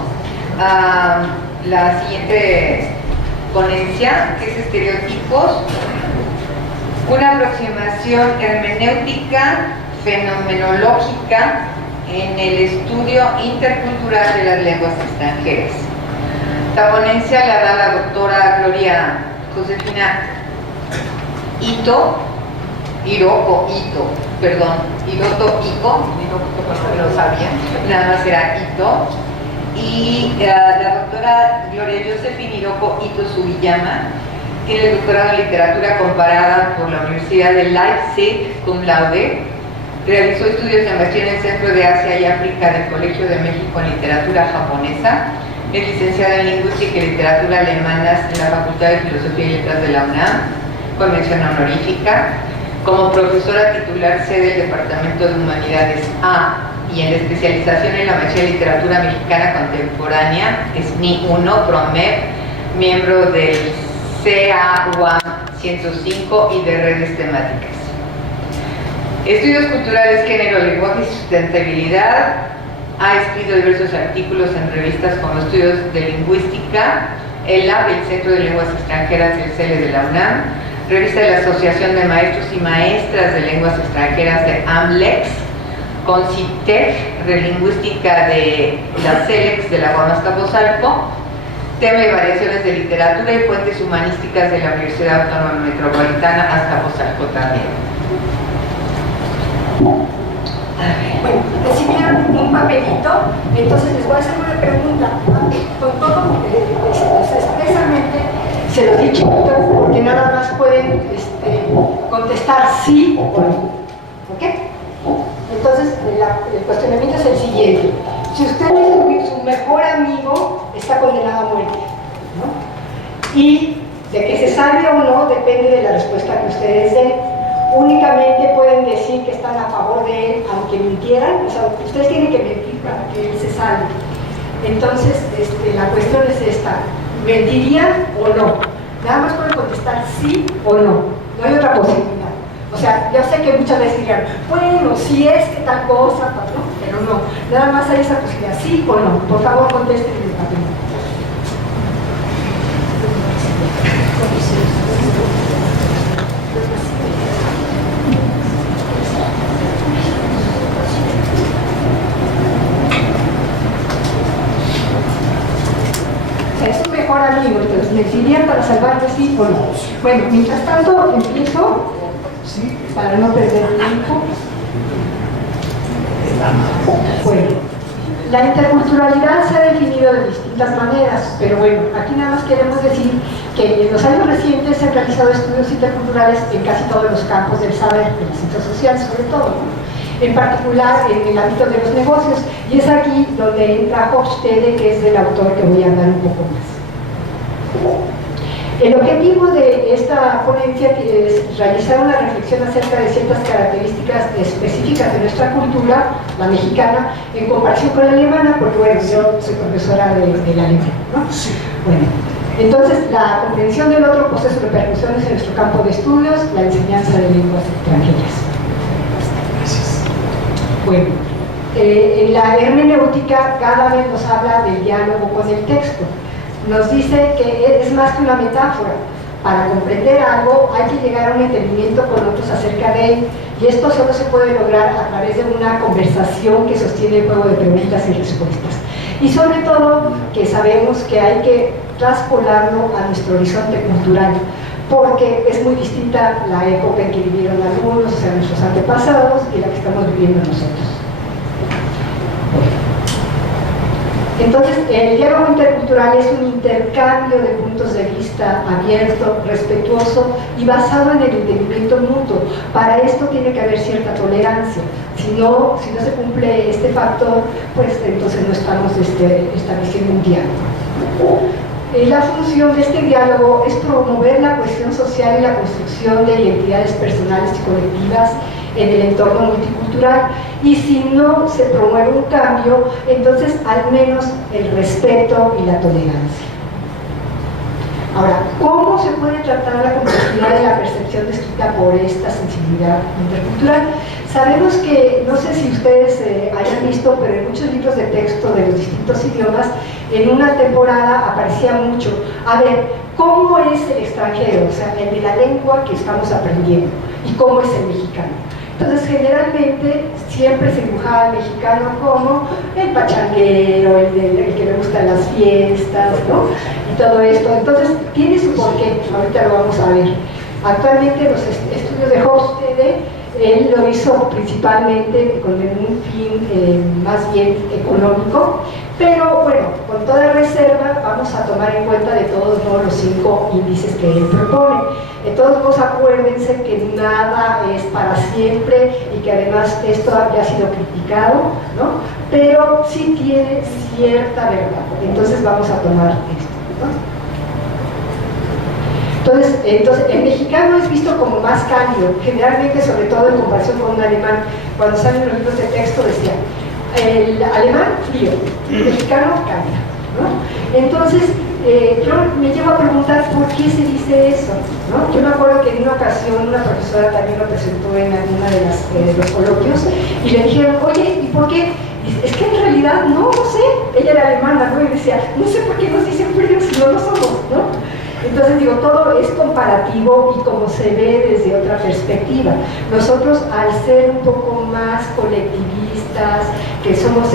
a la siguiente ponencia, que es estereotipos, una aproximación hermenéutica fenomenológica en el estudio intercultural de las lenguas extranjeras. La ponencia la da la doctora Gloria Josefina Hiroto Iko, no lo sabía, nada más era Ito, y la doctora Gloria Josefina Hiroko Ito Sugiyama tiene el doctorado en literatura comparada por la Universidad de Leipzig cum laude. Realizó estudios de maestría en el Centro de Asia y África del Colegio de México en literatura japonesa. Es licenciada en lingüística y literatura alemanas en la Facultad de Filosofía y Letras de la UNAM, con mención honorífica. Como profesora titular C del Departamento de Humanidades A y en la especialización en la maestría en literatura mexicana contemporánea, es Mi 1 PROMEP, miembro del CA-UAM 105 y de redes temáticas. Estudios culturales, género, lenguaje y sustentabilidad. Ha escrito diversos artículos en revistas como Estudios de Lingüística, el Centro de Lenguas Extranjeras del CELE de la UNAM, revista de la Asociación de Maestros y Maestras de Lenguas Extranjeras de AMLEX, Concitec, Relingüística de la CELEX de la UAM Azcapotzalco, tema y variaciones de literatura y fuentes humanísticas de la Universidad Autónoma Metropolitana Azcapotzalco también. Bueno, recibieron un papelito, entonces les voy a hacer una pregunta, con todo expresamente, se los he dicho, porque nada más pueden contestar sí o no, ¿ok? Entonces, el cuestionamiento es el siguiente: si usted es su mejor amigo, está condenado a muerte, ¿no? Y de que se salve o no depende de la respuesta que ustedes den. Únicamente pueden decir que están a favor de él, aunque mintieran. O sea, ustedes tienen que mentir para que él se salve. Entonces, la cuestión es esta: ¿mentirían o no? Nada más pueden contestar sí o no. No hay otra posibilidad. O sea, yo sé que muchas veces dirán, bueno, si es que tal cosa, ¿no? Pero no. Nada más hay esa posibilidad, sí o no. Por favor, contesten el papel. Es un mejor amigo, entonces mentirían para salvarte sí o no. Bueno, mientras tanto empiezo, para no perder tiempo. Bueno, la interculturalidad se ha definido de distintas maneras, pero bueno, aquí nada más queremos decir que en los años recientes se han realizado estudios interculturales en casi todos los campos del saber, en las ciencias sociales sobre todo, ¿no? En particular en el ámbito de los negocios, y es aquí donde entra Hofstede, que es del autor que voy a hablar un poco más. El objetivo de esta ponencia es realizar una reflexión acerca de ciertas características específicas de nuestra cultura, la mexicana, en comparación con la alemana, porque bueno, yo soy profesora de alemán, ¿no? Bueno, entonces la comprensión del otro posee sus repercusiones en nuestro campo de estudios, la enseñanza de lenguas extranjeras. Bueno, en la hermenéutica cada vez nos habla del diálogo con el texto. Nos dice que es más que una metáfora. Para comprender algo hay que llegar a un entendimiento con otros acerca de él, y esto solo se puede lograr a través de una conversación que sostiene el juego de preguntas y respuestas. Y sobre todo que sabemos que hay que traspolarlo a nuestro horizonte cultural, porque es muy distinta la época en que vivieron algunos, o sea, nuestros antepasados, y la que estamos viviendo nosotros. Entonces, el diálogo intercultural es un intercambio de puntos de vista abierto, respetuoso y basado en el entendimiento mutuo. Para esto tiene que haber cierta tolerancia. Si no se cumple este factor, pues entonces no estamos estableciendo un diálogo. La función de este diálogo es promover la cohesión social y la construcción de identidades personales y colectivas en el entorno multicultural, y si no se promueve un cambio, entonces al menos el respeto y la tolerancia. Ahora, ¿cómo se puede tratar la complejidad de la percepción descrita por esta sensibilidad intercultural? Sabemos que, no sé si ustedes hayan visto, pero en muchos libros de texto de los distintos idiomas, en una temporada aparecía mucho, a ver, ¿cómo es el extranjero? O sea, el de la lengua que estamos aprendiendo, y cómo es el mexicano. Entonces, generalmente, siempre se dibujaba al mexicano como el pachanguero, el que le gustan las fiestas, ¿no? Y todo esto. Entonces, tiene su porqué, ahorita lo vamos a ver. Actualmente, los estudios de Hofstede, él lo hizo principalmente con un fin más bien económico, pero bueno, con toda reserva vamos a tomar en cuenta de todos modos los 5 índices que él propone. De todos modos, acuérdense que nada es para siempre y que además esto ya ha sido criticado, ¿no? Pero sí tiene cierta verdad. Entonces vamos a tomar esto, ¿no? Entonces, el mexicano es visto como más cálido, generalmente, sobre todo en comparación con un alemán. Cuando salen los libros de texto decía, el alemán frío, el mexicano cálido, ¿no? Entonces, yo me llevo a preguntar por qué se dice eso, ¿no? Yo me acuerdo que en una ocasión una profesora también lo presentó en alguna de los coloquios y le dijeron, oye, ¿y por qué? Es que en realidad no sé, ella era alemana, ¿no? Y decía, no sé por qué nos dicen fríos si no lo somos, ¿no? Entonces digo, todo es comparativo y como se ve desde otra perspectiva. Nosotros, al ser un poco más colectivistas, que somos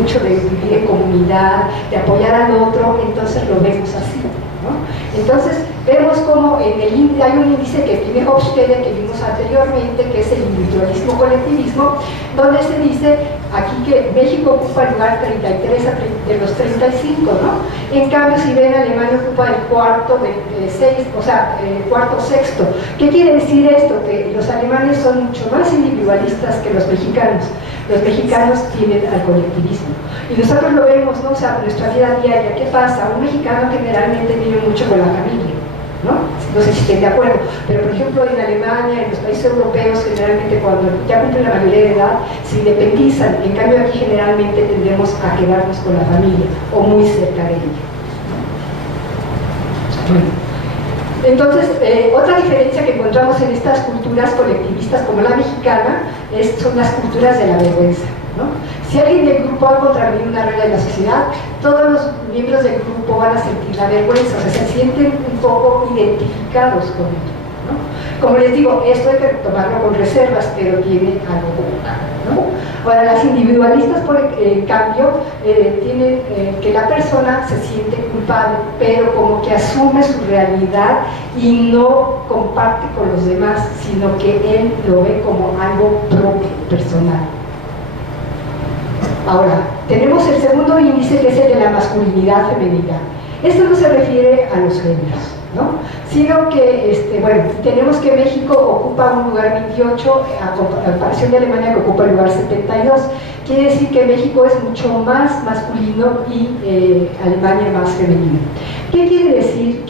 mucho de vivir en comunidad, de apoyar al otro, entonces lo vemos así, ¿no? Entonces vemos cómo hay un índice que tiene Hofstede, que vimos anteriormente, que es el individualismo-colectivismo, donde se dice aquí que México ocupa el lugar 33 de los 35, ¿no? En cambio, si ven, Alemania ocupa el cuarto de 6, o sea, el cuarto sexto. ¿Qué quiere decir esto? Que los alemanes son mucho más individualistas que los mexicanos. Los mexicanos tienen al colectivismo. Y nosotros lo vemos, ¿no? O sea, en nuestra vida diaria, ¿qué pasa? Un mexicano generalmente vive mucho con la familia, ¿no? No sé si estén de acuerdo, pero por ejemplo en Alemania, en los países europeos, generalmente cuando ya cumplen la mayoría de edad, se independizan. En cambio aquí generalmente tendemos a quedarnos con la familia o muy cerca de ella. Bueno. Entonces, otra diferencia que encontramos en estas culturas colectivistas como la mexicana son las culturas de la vergüenza, ¿no? Si alguien del grupo va a contravenir una regla de la sociedad, todos los miembros del grupo van a sentir la vergüenza, o sea, se sienten un poco identificados con ello, ¿no? Como les digo, esto hay que tomarlo con reservas, pero tiene algo bueno, ¿no? Ahora, las individualistas, por cambio, tienen que la persona se siente culpable, pero como que asume su realidad y no comparte con los demás, sino que él lo ve como algo propio, personal. Ahora, tenemos el segundo índice, que es el de la masculinidad femenina. Esto no se refiere a los géneros, ¿no? Sino que, bueno, tenemos que México ocupa un lugar 28 a comparación de Alemania, que ocupa el lugar 72. Quiere decir que México es mucho más masculino y Alemania más femenino. ¿Qué quiere decir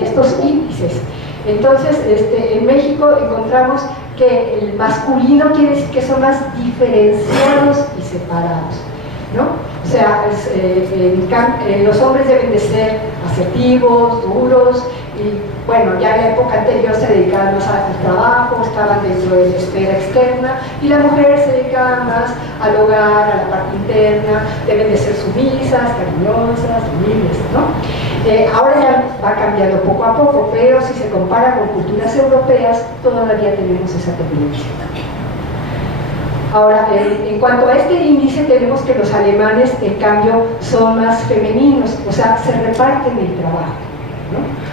estos índices? Entonces, en México encontramos que el masculino quiere decir que son más diferenciados y separados, ¿no? O sea, los hombres deben de ser asertivos, duros, y bueno, ya en la época anterior se dedicaban más al trabajo, estaban dentro de la esfera externa, y la mujer se dedicaba más al hogar, a la parte interna, deben de ser sumisas, cariñosas, humildes, ¿no? Ahora ya va cambiando poco a poco, pero si se compara con culturas europeas, todavía tenemos esa tendencia. Ahora, en cuanto a este índice, tenemos que los alemanes, en cambio, son más femeninos, o sea, se reparten el trabajo, ¿no?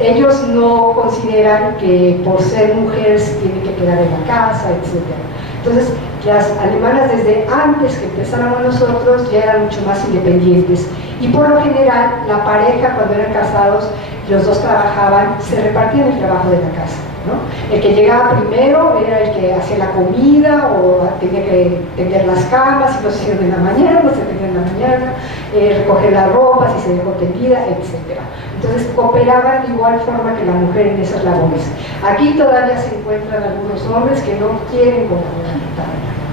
Ellos no consideran que por ser mujeres tienen que quedar en la casa, etc. Entonces, las alemanas desde antes que empezáramos nosotros ya eran mucho más independientes. Y por lo general, la pareja, cuando eran casados, los dos trabajaban, se repartían el trabajo de la casa, ¿no? El que llegaba primero era el que hacía la comida o tenía que tender las camas, si no se hicieron en la mañana, no se tendían en la mañana, recoger la ropa, si se dejó tendida, etc. Entonces cooperaban de igual forma que la mujer en esas labores. Aquí todavía se encuentran algunos hombres que no quieren colaborar,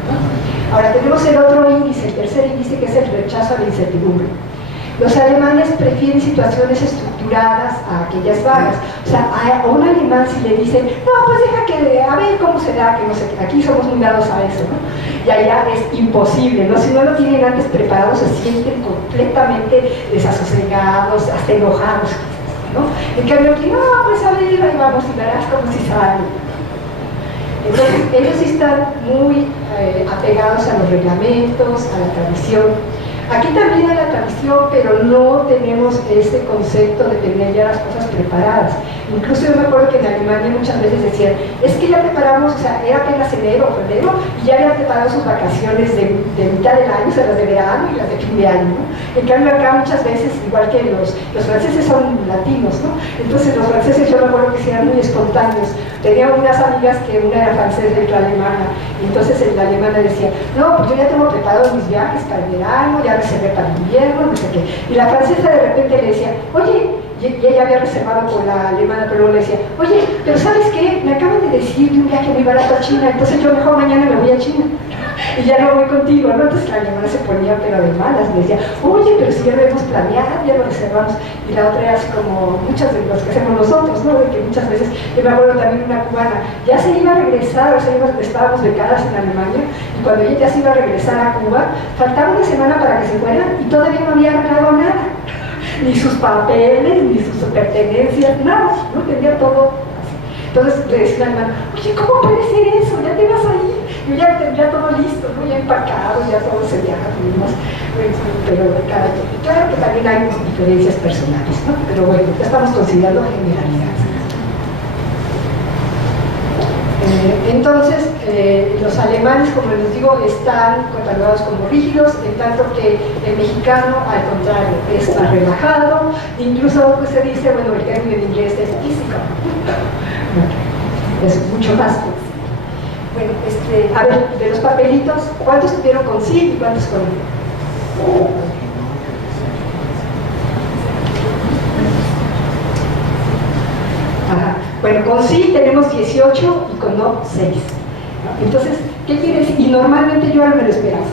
¿no? Ahora tenemos el otro índice, el tercer índice, que es el rechazo a la incertidumbre. Los alemanes prefieren situaciones estructuradas a aquellas vagas. O sea, a un alemán si le dicen, no, pues deja que, a ver cómo se da, que no sé, aquí somos muy dados a eso, ¿no? Y allá es imposible, ¿no? Si no lo tienen antes preparado, se sienten completamente desasosegados, hasta enojados, ¿no? En cambio aquí, no, pues a ver, ahí vamos y verás cómo si sale. Entonces, ellos sí están muy apegados a los reglamentos, a la tradición. Aquí también hay la tradición, pero no tenemos ese concepto de tener ya las cosas preparadas. Incluso yo me acuerdo que en Alemania muchas veces decían, es que ya preparamos, o sea, era apenas enero o febrero, y ya habían preparado sus vacaciones de mitad del año, o sea, las de verano y las de fin de año, ¿no? En cambio acá muchas veces, igual que los franceses son latinos, ¿no? Entonces los franceses yo me acuerdo que eran muy espontáneos. Tenía unas amigas que una era francesa y otra alemana, y entonces la alemana decía, no, pues yo ya tengo preparados mis viajes para el verano, ya reservé para el invierno, no sé qué. Y la francesa de repente le decía, oye, y ella había reservado con la alemana, pero luego le decía, oye, pero ¿sabes qué? Me acaban de decir de un viaje muy barato a China, entonces yo mejor mañana me voy a China. Y ya no voy contigo, ¿no? Entonces la alemana se ponía pero de malas, me decía, oye, pero si ya lo hemos planeado, ya lo reservamos. Y la otra era así como muchas de las que hacemos nosotros, ¿no? De que muchas veces, yo me acuerdo también una cubana, ya se iba a regresar, o sea, estábamos becadas en Alemania, y cuando ella ya se iba a regresar a Cuba, faltaba una semana para que se fueran y todavía no había arreglado nada. Ni sus papeles, ni sus pertenencias, nada, ¿no? Tenía todo así. Entonces le decía al hermano, oye, ¿cómo puede ser eso? Ya te vas a ir. Yo ya tendría todo listo, ¿no? Ya empacado, ya todo sería, pero claro que también hay diferencias personales, ¿no? Pero pero bueno, ya estamos considerando generalidades. Entonces, los alemanes, como les digo, están catalogados como rígidos, en tanto que el mexicano, al contrario, es más relajado. Incluso pues, se dice, bueno, el término en inglés es físico, es mucho más. Bueno, a ver, de los papelitos, ¿cuántos tuvieron con sí y cuántos con no? Ajá. Bueno, con sí tenemos 18 y con no 6. Entonces, ¿qué quiere decir? Y normalmente yo no me lo esperaba,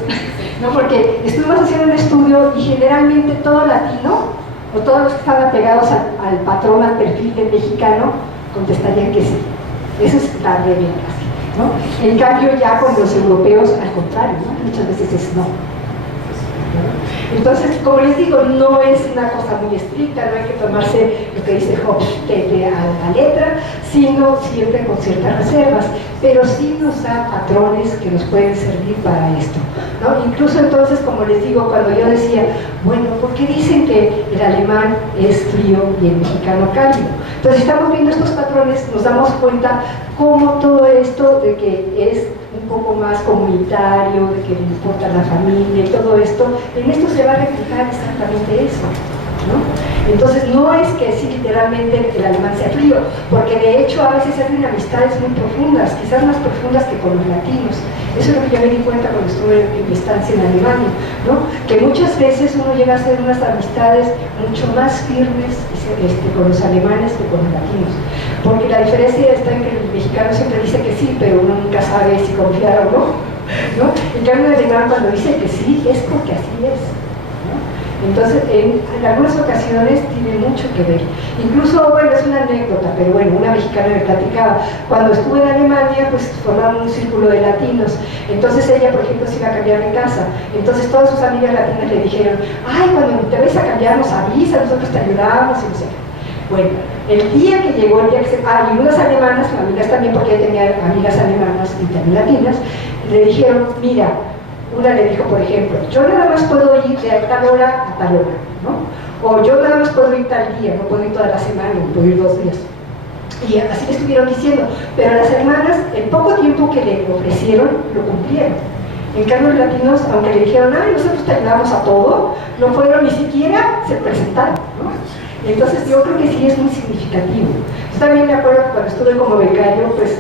¿no? Porque estuvimos haciendo un estudio y generalmente todo latino, o todos los que estaban pegados al patrón, al perfil del mexicano, contestarían que sí. Esa es la regla casi, ¿no? En cambio, ya con los europeos, al contrario, ¿no? Muchas veces es no. Entonces, como les digo, no es una cosa muy estricta, no hay que tomarse lo que dice Hofstede a la letra, sino siempre con ciertas reservas, pero sí nos da patrones que nos pueden servir para esto, ¿no? Incluso entonces, como les digo, cuando yo decía, bueno, ¿por qué dicen que el alemán es frío y el mexicano cálido? Entonces, estamos viendo estos patrones, nos damos cuenta cómo todo esto de que es un poco más comunitario, de que le importa la familia y todo esto, en esto se va a reflejar exactamente eso, ¿no? Entonces no es que sí literalmente el alemán sea frío, porque de hecho a veces se hacen amistades muy profundas, quizás más profundas que con los latinos. Eso es lo que yo me di cuenta cuando estuve en mi estancia en Alemania, ¿no? Que muchas veces uno llega a hacer unas amistades mucho más firmes con los alemanes que con los latinos, porque la diferencia está en que el mexicano siempre dice que sí, pero uno nunca sabe si confiar o no, ¿no? En cambio el alemán cuando dice que sí es porque así es, ¿no? Entonces en algunas ocasiones tiene mucho que ver. Incluso, bueno, es una anécdota, pero bueno, una mexicana me platicaba, cuando estuve en Alemania pues formaron un círculo de latinos, entonces ella por ejemplo se iba a cambiar de casa, entonces todas sus amigas latinas le dijeron, ay, cuando te vayas a cambiar nos avisa, nosotros te ayudamos y no sé qué. Bueno, el día que llegó, el día que y unas alemanas, amigas también, porque ella tenía amigas alemanas y también latinas, le dijeron, mira, una le dijo, por ejemplo, yo nada más puedo ir de tal hora a tal hora, ¿no? O yo nada más puedo ir tal día, no puedo ir toda la semana, no puedo ir 2 días. Y así le estuvieron diciendo, pero las hermanas, el poco tiempo que le ofrecieron, lo cumplieron. En cambio, los latinos, aunque le dijeron, ay, nosotros te ayudamos a todo, no fueron ni siquiera, se presentaron, ¿no? Entonces yo creo que sí es muy significativo. Yo también me acuerdo que cuando estuve como becario, pues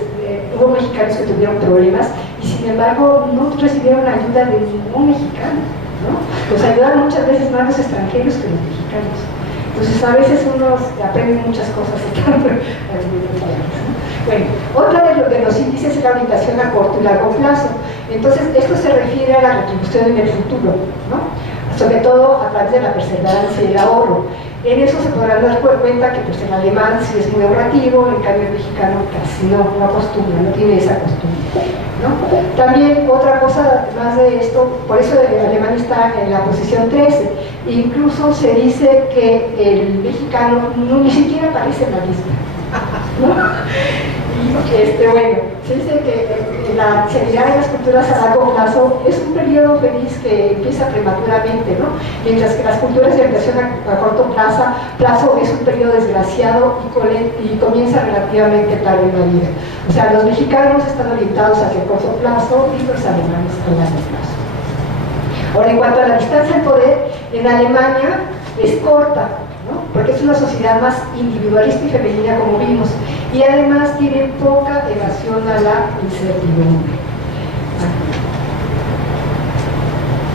hubo mexicanos que tuvieron problemas y sin embargo no recibieron ayuda de ningún mexicano, ¿no? Los ayudan muchas veces más los extranjeros que los mexicanos. Entonces a veces uno aprende muchas cosas estando en el país, ¿no? Bueno, otra de los índices es la orientación a corto y largo plazo. Entonces esto se refiere a la retribución en el futuro, ¿no? Sobre todo a través de la perseverancia y el ahorro. En eso se podrán dar cuenta que pues, el alemán sí es muy ahorrativo, en cambio el mexicano casi no acostumbra, no tiene esa costumbre, ¿no? También otra cosa más de esto, por eso el alemán está en la posición 13, incluso se dice que el mexicano ni siquiera aparece en la lista, ¿no? Y bueno, se dice que la seriedad de las culturas a largo plazo es un periodo feliz que empieza prematuramente, ¿no? Mientras que las culturas de orientación a corto plazo es un periodo desgraciado y comienza relativamente tarde en la vida. O sea, los mexicanos están orientados hacia el corto plazo y los alemanes a largo plazo. Ahora, en cuanto a la distancia del poder, en Alemania es corta, ¿no? Porque es una sociedad más individualista y femenina, como vimos, y además tiene poca evasión a la incertidumbre.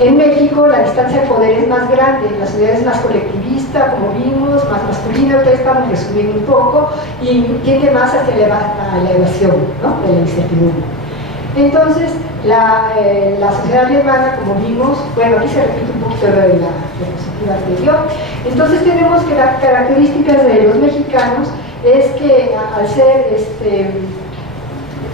En México la distancia de poder es más grande, la sociedad es más colectivista, como vimos, más masculina, ustedes estamos resumiendo un poco, y tiende más hacia la evasión, ¿no? De la incertidumbre. Entonces, la sociedad alemana, como vimos, bueno, aquí se repite un poquito de la diapositiva anterior. Entonces tenemos que las características de los mexicanos es que al ser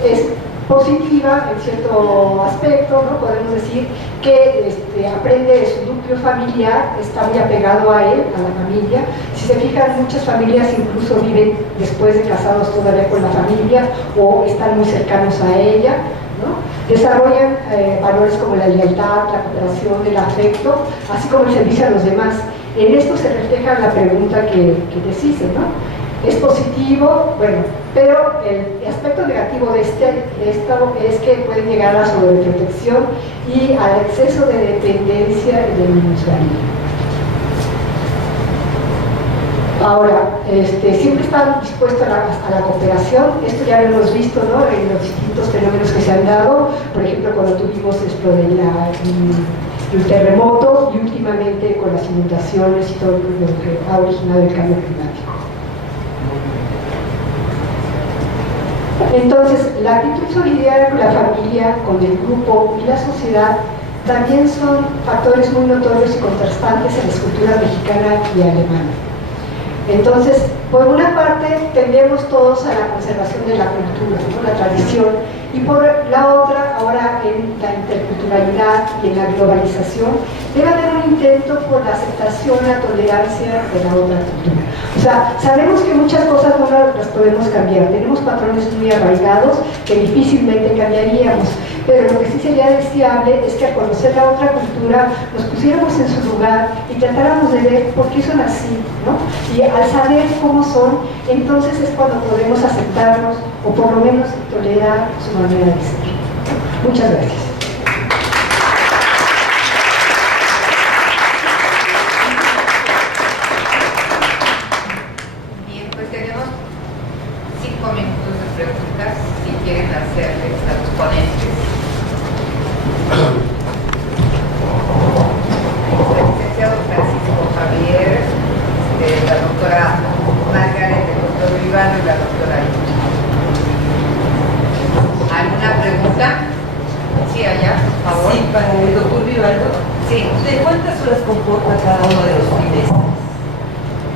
es positiva en cierto aspecto, ¿no? Podemos decir que aprende de su núcleo familiar, está muy apegado a él, a la familia. Si se fijan, muchas familias incluso viven después de casados todavía con la familia o están muy cercanos a ella, ¿no? Desarrollan valores como la lealtad, la cooperación, el afecto, así como el servicio a los demás. En esto se refleja la pregunta que les hice, ¿no? Es positivo, bueno, pero el aspecto negativo de esto es que pueden llegar a la sobreprotección y al exceso de dependencia y de minusvalía. Ahora, siempre están dispuestos a la cooperación. Esto ya lo hemos visto, ¿no?, en los distintos fenómenos que se han dado. Por ejemplo, cuando tuvimos esto del terremoto y últimamente con las inundaciones y todo lo que ha originado el cambio climático. Entonces, la actitud solidaria con la familia, con el grupo y la sociedad también son factores muy notorios y contrastantes en las culturas mexicana y alemana. Entonces, por una parte, tendemos todos a la conservación de la cultura, ¿no?, la tradición, y por la otra, ahora en la interculturalidad y en la globalización, debe haber un intento por la aceptación, la tolerancia de la otra cultura. O sea, sabemos que muchas cosas no las podemos cambiar, tenemos patrones muy arraigados que difícilmente cambiaríamos, pero lo que sí sería deseable es que al conocer la otra cultura nos pusiéramos en su lugar y tratáramos de ver por qué son así, ¿no? Y al saber cómo son, entonces es cuando podemos aceptarnos o por lo menos tolerar su manera de ser. Muchas gracias. Bien, pues tenemos 5 minutos de preguntas si quieren hacerles a los ponentes. El licenciado Francisco Javier, la doctora Margaret, el doctor Rivano y la doctora Luz. ¿Alguna pregunta? Sí, allá, por favor. Sí, para el doctor Vivaldo. Sí. ¿De cuántas horas comporta cada uno de los trimestres?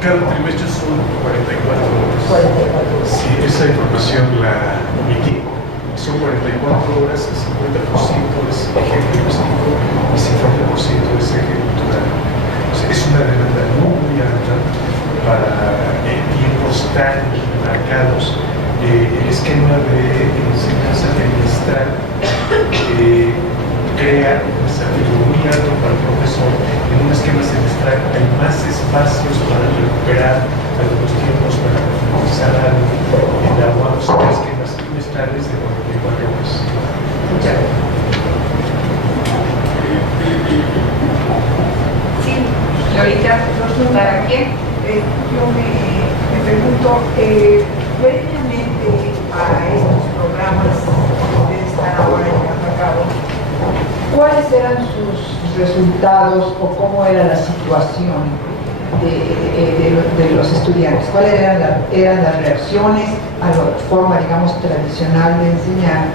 Cada trimestre son 44 horas. 44 horas. Sí, esa información la omití. Son 44 horas, el 50% es eje lingüístico y 50% es eje cultural. O sea, es una demanda muy alta para tiempos tan marcados. El esquema de enseñanza trimestral crea un desafío muy alto para el profesor. En un esquema semestral hay más espacios para recuperar algunos tiempos, para profundizar algo. Elaboramos esquemas trimestrales de 44 horas. Muchas gracias. Sí, y ahorita, ¿para quién? Yo me pregunto, previamente a estos programas que ustedes están ahora llevando a cabo, ¿cuáles eran sus resultados o cómo era la situación de los estudiantes? ¿Cuáles eran las reacciones a la forma, digamos, tradicional de enseñar?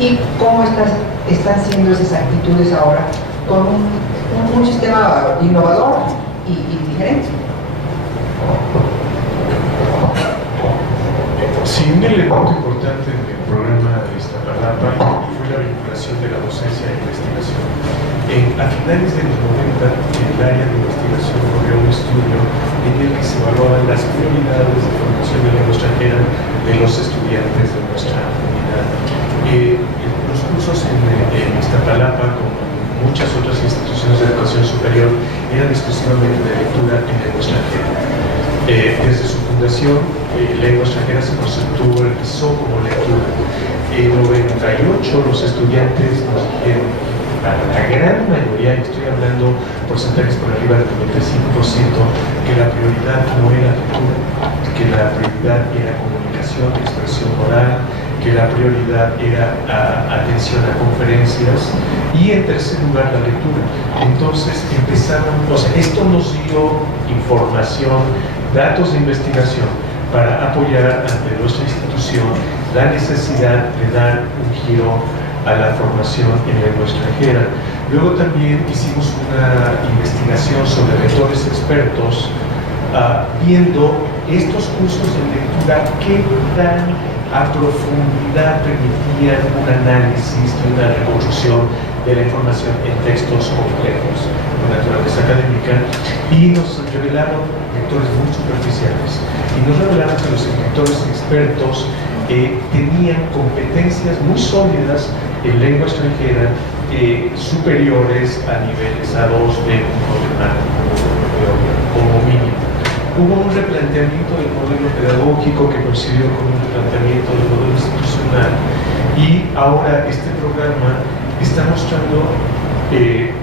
¿Y cómo están siendo esas actitudes ahora con un sistema innovador y diferente? Sí, un elemento importante en el programa de Iztapalapa fue la vinculación de la docencia e investigación. A finales de los 90, el área de investigación corrió un estudio en el que se evaluaban las prioridades de formación de lengua extranjera de los estudiantes de nuestra comunidad. Los cursos en Iztapalapa, como en muchas otras instituciones de educación superior, eran exclusivamente de lectura en lengua extranjera. Desde su fundación, lengua extranjera se conceptualizó como lectura. En 98 los estudiantes nos dijeron, a la gran mayoría, y estoy hablando porcentajes por arriba del 95%, que la prioridad no era lectura, que la prioridad era comunicación, expresión oral, que la prioridad era atención a conferencias y en tercer lugar la lectura. Entonces empezaron, esto nos dio información, datos de investigación para apoyar ante nuestra institución la necesidad de dar un giro a la formación en lengua extranjera. Luego también hicimos una investigación sobre lectores expertos, viendo estos cursos de lectura qué tan a profundidad permitían un análisis y una reconstrucción de la información en textos complejos de naturaleza académica, y nos revelaron lectores muy superficiales, y nos revelaron que los escritores expertos tenían competencias muy sólidas en lengua extranjera, superiores a niveles A2, B1, de hubo un replanteamiento del modelo pedagógico que coincidió con un replanteamiento del modelo institucional, y ahora este programa está mostrando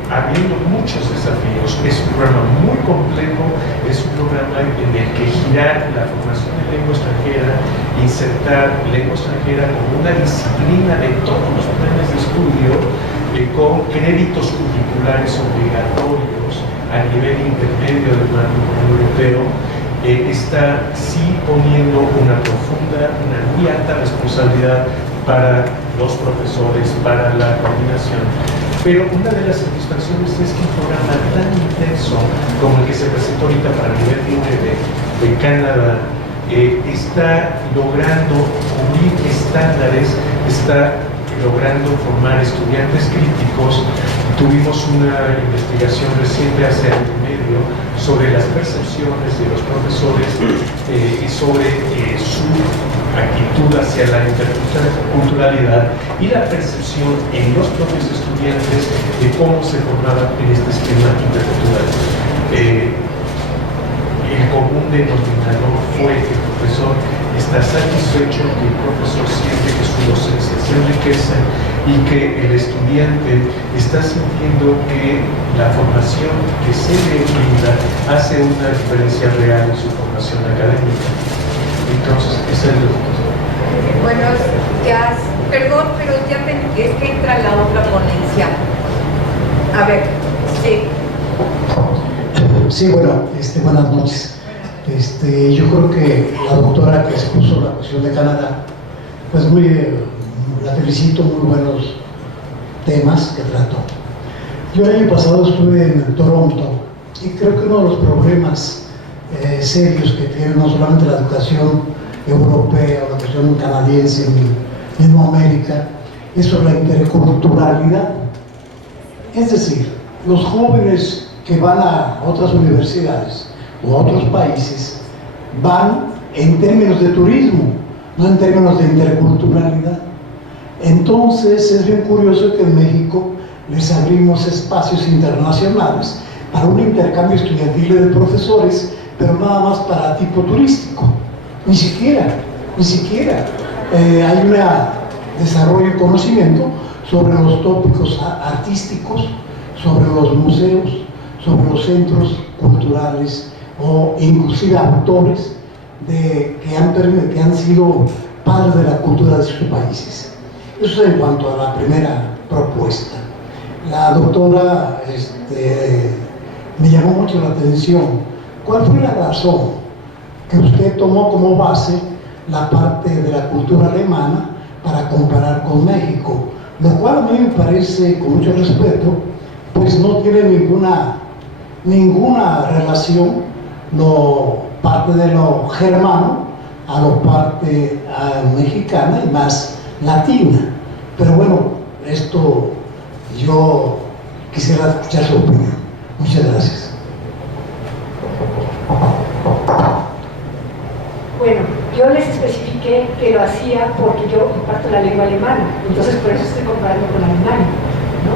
habiendo muchos desafíos. Es un programa muy complejo, es un programa en el que girar la formación de lengua extranjera, insertar lengua extranjera como una disciplina de todos los planes de estudio, con créditos curriculares obligatorios a nivel intermedio del marco común europeo, está sí poniendo una muy alta responsabilidad para los profesores, para la coordinación. Pero una de las satisfacciones es que un programa tan intenso como el que se presentó ahorita para el nivel 9 de Canadá está logrando cubrir estándares, está logrando formar estudiantes críticos. Tuvimos una investigación reciente hace año y medio sobre las percepciones de los profesores y sobre su actitud hacia la interculturalidad y la percepción en los propios estudiantes de cómo se formaba en este esquema intercultural. El común denominador fue que el profesor está satisfecho, que el profesor siente que su docencia se enriquece y que el estudiante está sintiendo que la formación que se le brinda hace una diferencia real en su formación académica. Entonces, ese es el... Bueno, ya, perdón, pero ya es que entra la otra ponencia. A ver, sí. Sí, bueno, buenas noches. Yo creo que la doctora que expuso la cuestión de Canadá, pues la felicito, muy buenos temas que trató. Yo el año pasado estuve en Toronto y creo que uno de los problemas serios que tiene no solamente la educación europea o la educación canadiense en mismo América es sobre la interculturalidad. Es decir, los jóvenes que van a otras universidades o a otros países van en términos de turismo, no en términos de interculturalidad. Entonces es bien curioso que en México les abrimos espacios internacionales para un intercambio estudiantil de profesores, pero nada más para tipo turístico. Ni siquiera hay un desarrollo y conocimiento sobre los tópicos artísticos, sobre los museos, sobre los centros culturales o inclusive autores que han sido padres de la cultura de sus países. Eso es en cuanto a la primera propuesta. La doctora me llamó mucho la atención. ¿Cuál fue la razón que usted tomó como base la parte de la cultura alemana para comparar con México? Lo cual a mí me parece, con mucho respeto, pues no tiene ninguna relación parte de lo germano a lo parte mexicana y más latina. Pero bueno, esto yo quisiera escuchar su opinión. Muchas gracias. Bueno, yo les especifiqué que lo hacía porque yo imparto la lengua alemana, entonces por eso estoy comparando con Alemania, ¿no?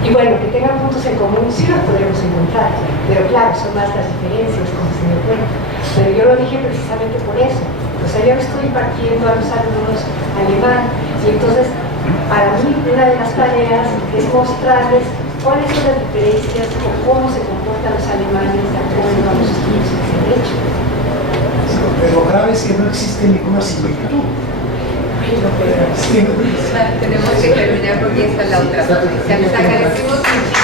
Y bueno, que tengan puntos en común sí los podremos encontrar, pero claro, son más las diferencias, como se dio cuenta. Pero yo lo dije precisamente por eso. O sea, yo estoy impartiendo a los alumnos alemán y entonces para mí una de las tareas es mostrarles cuáles son las diferencias o cómo se comportan los alemanes de acuerdo a los estudios que se han hecho. Pero grave es que no existe ninguna similitud. Tenemos que terminar porque esta es la otra. Les agradecemos mucho.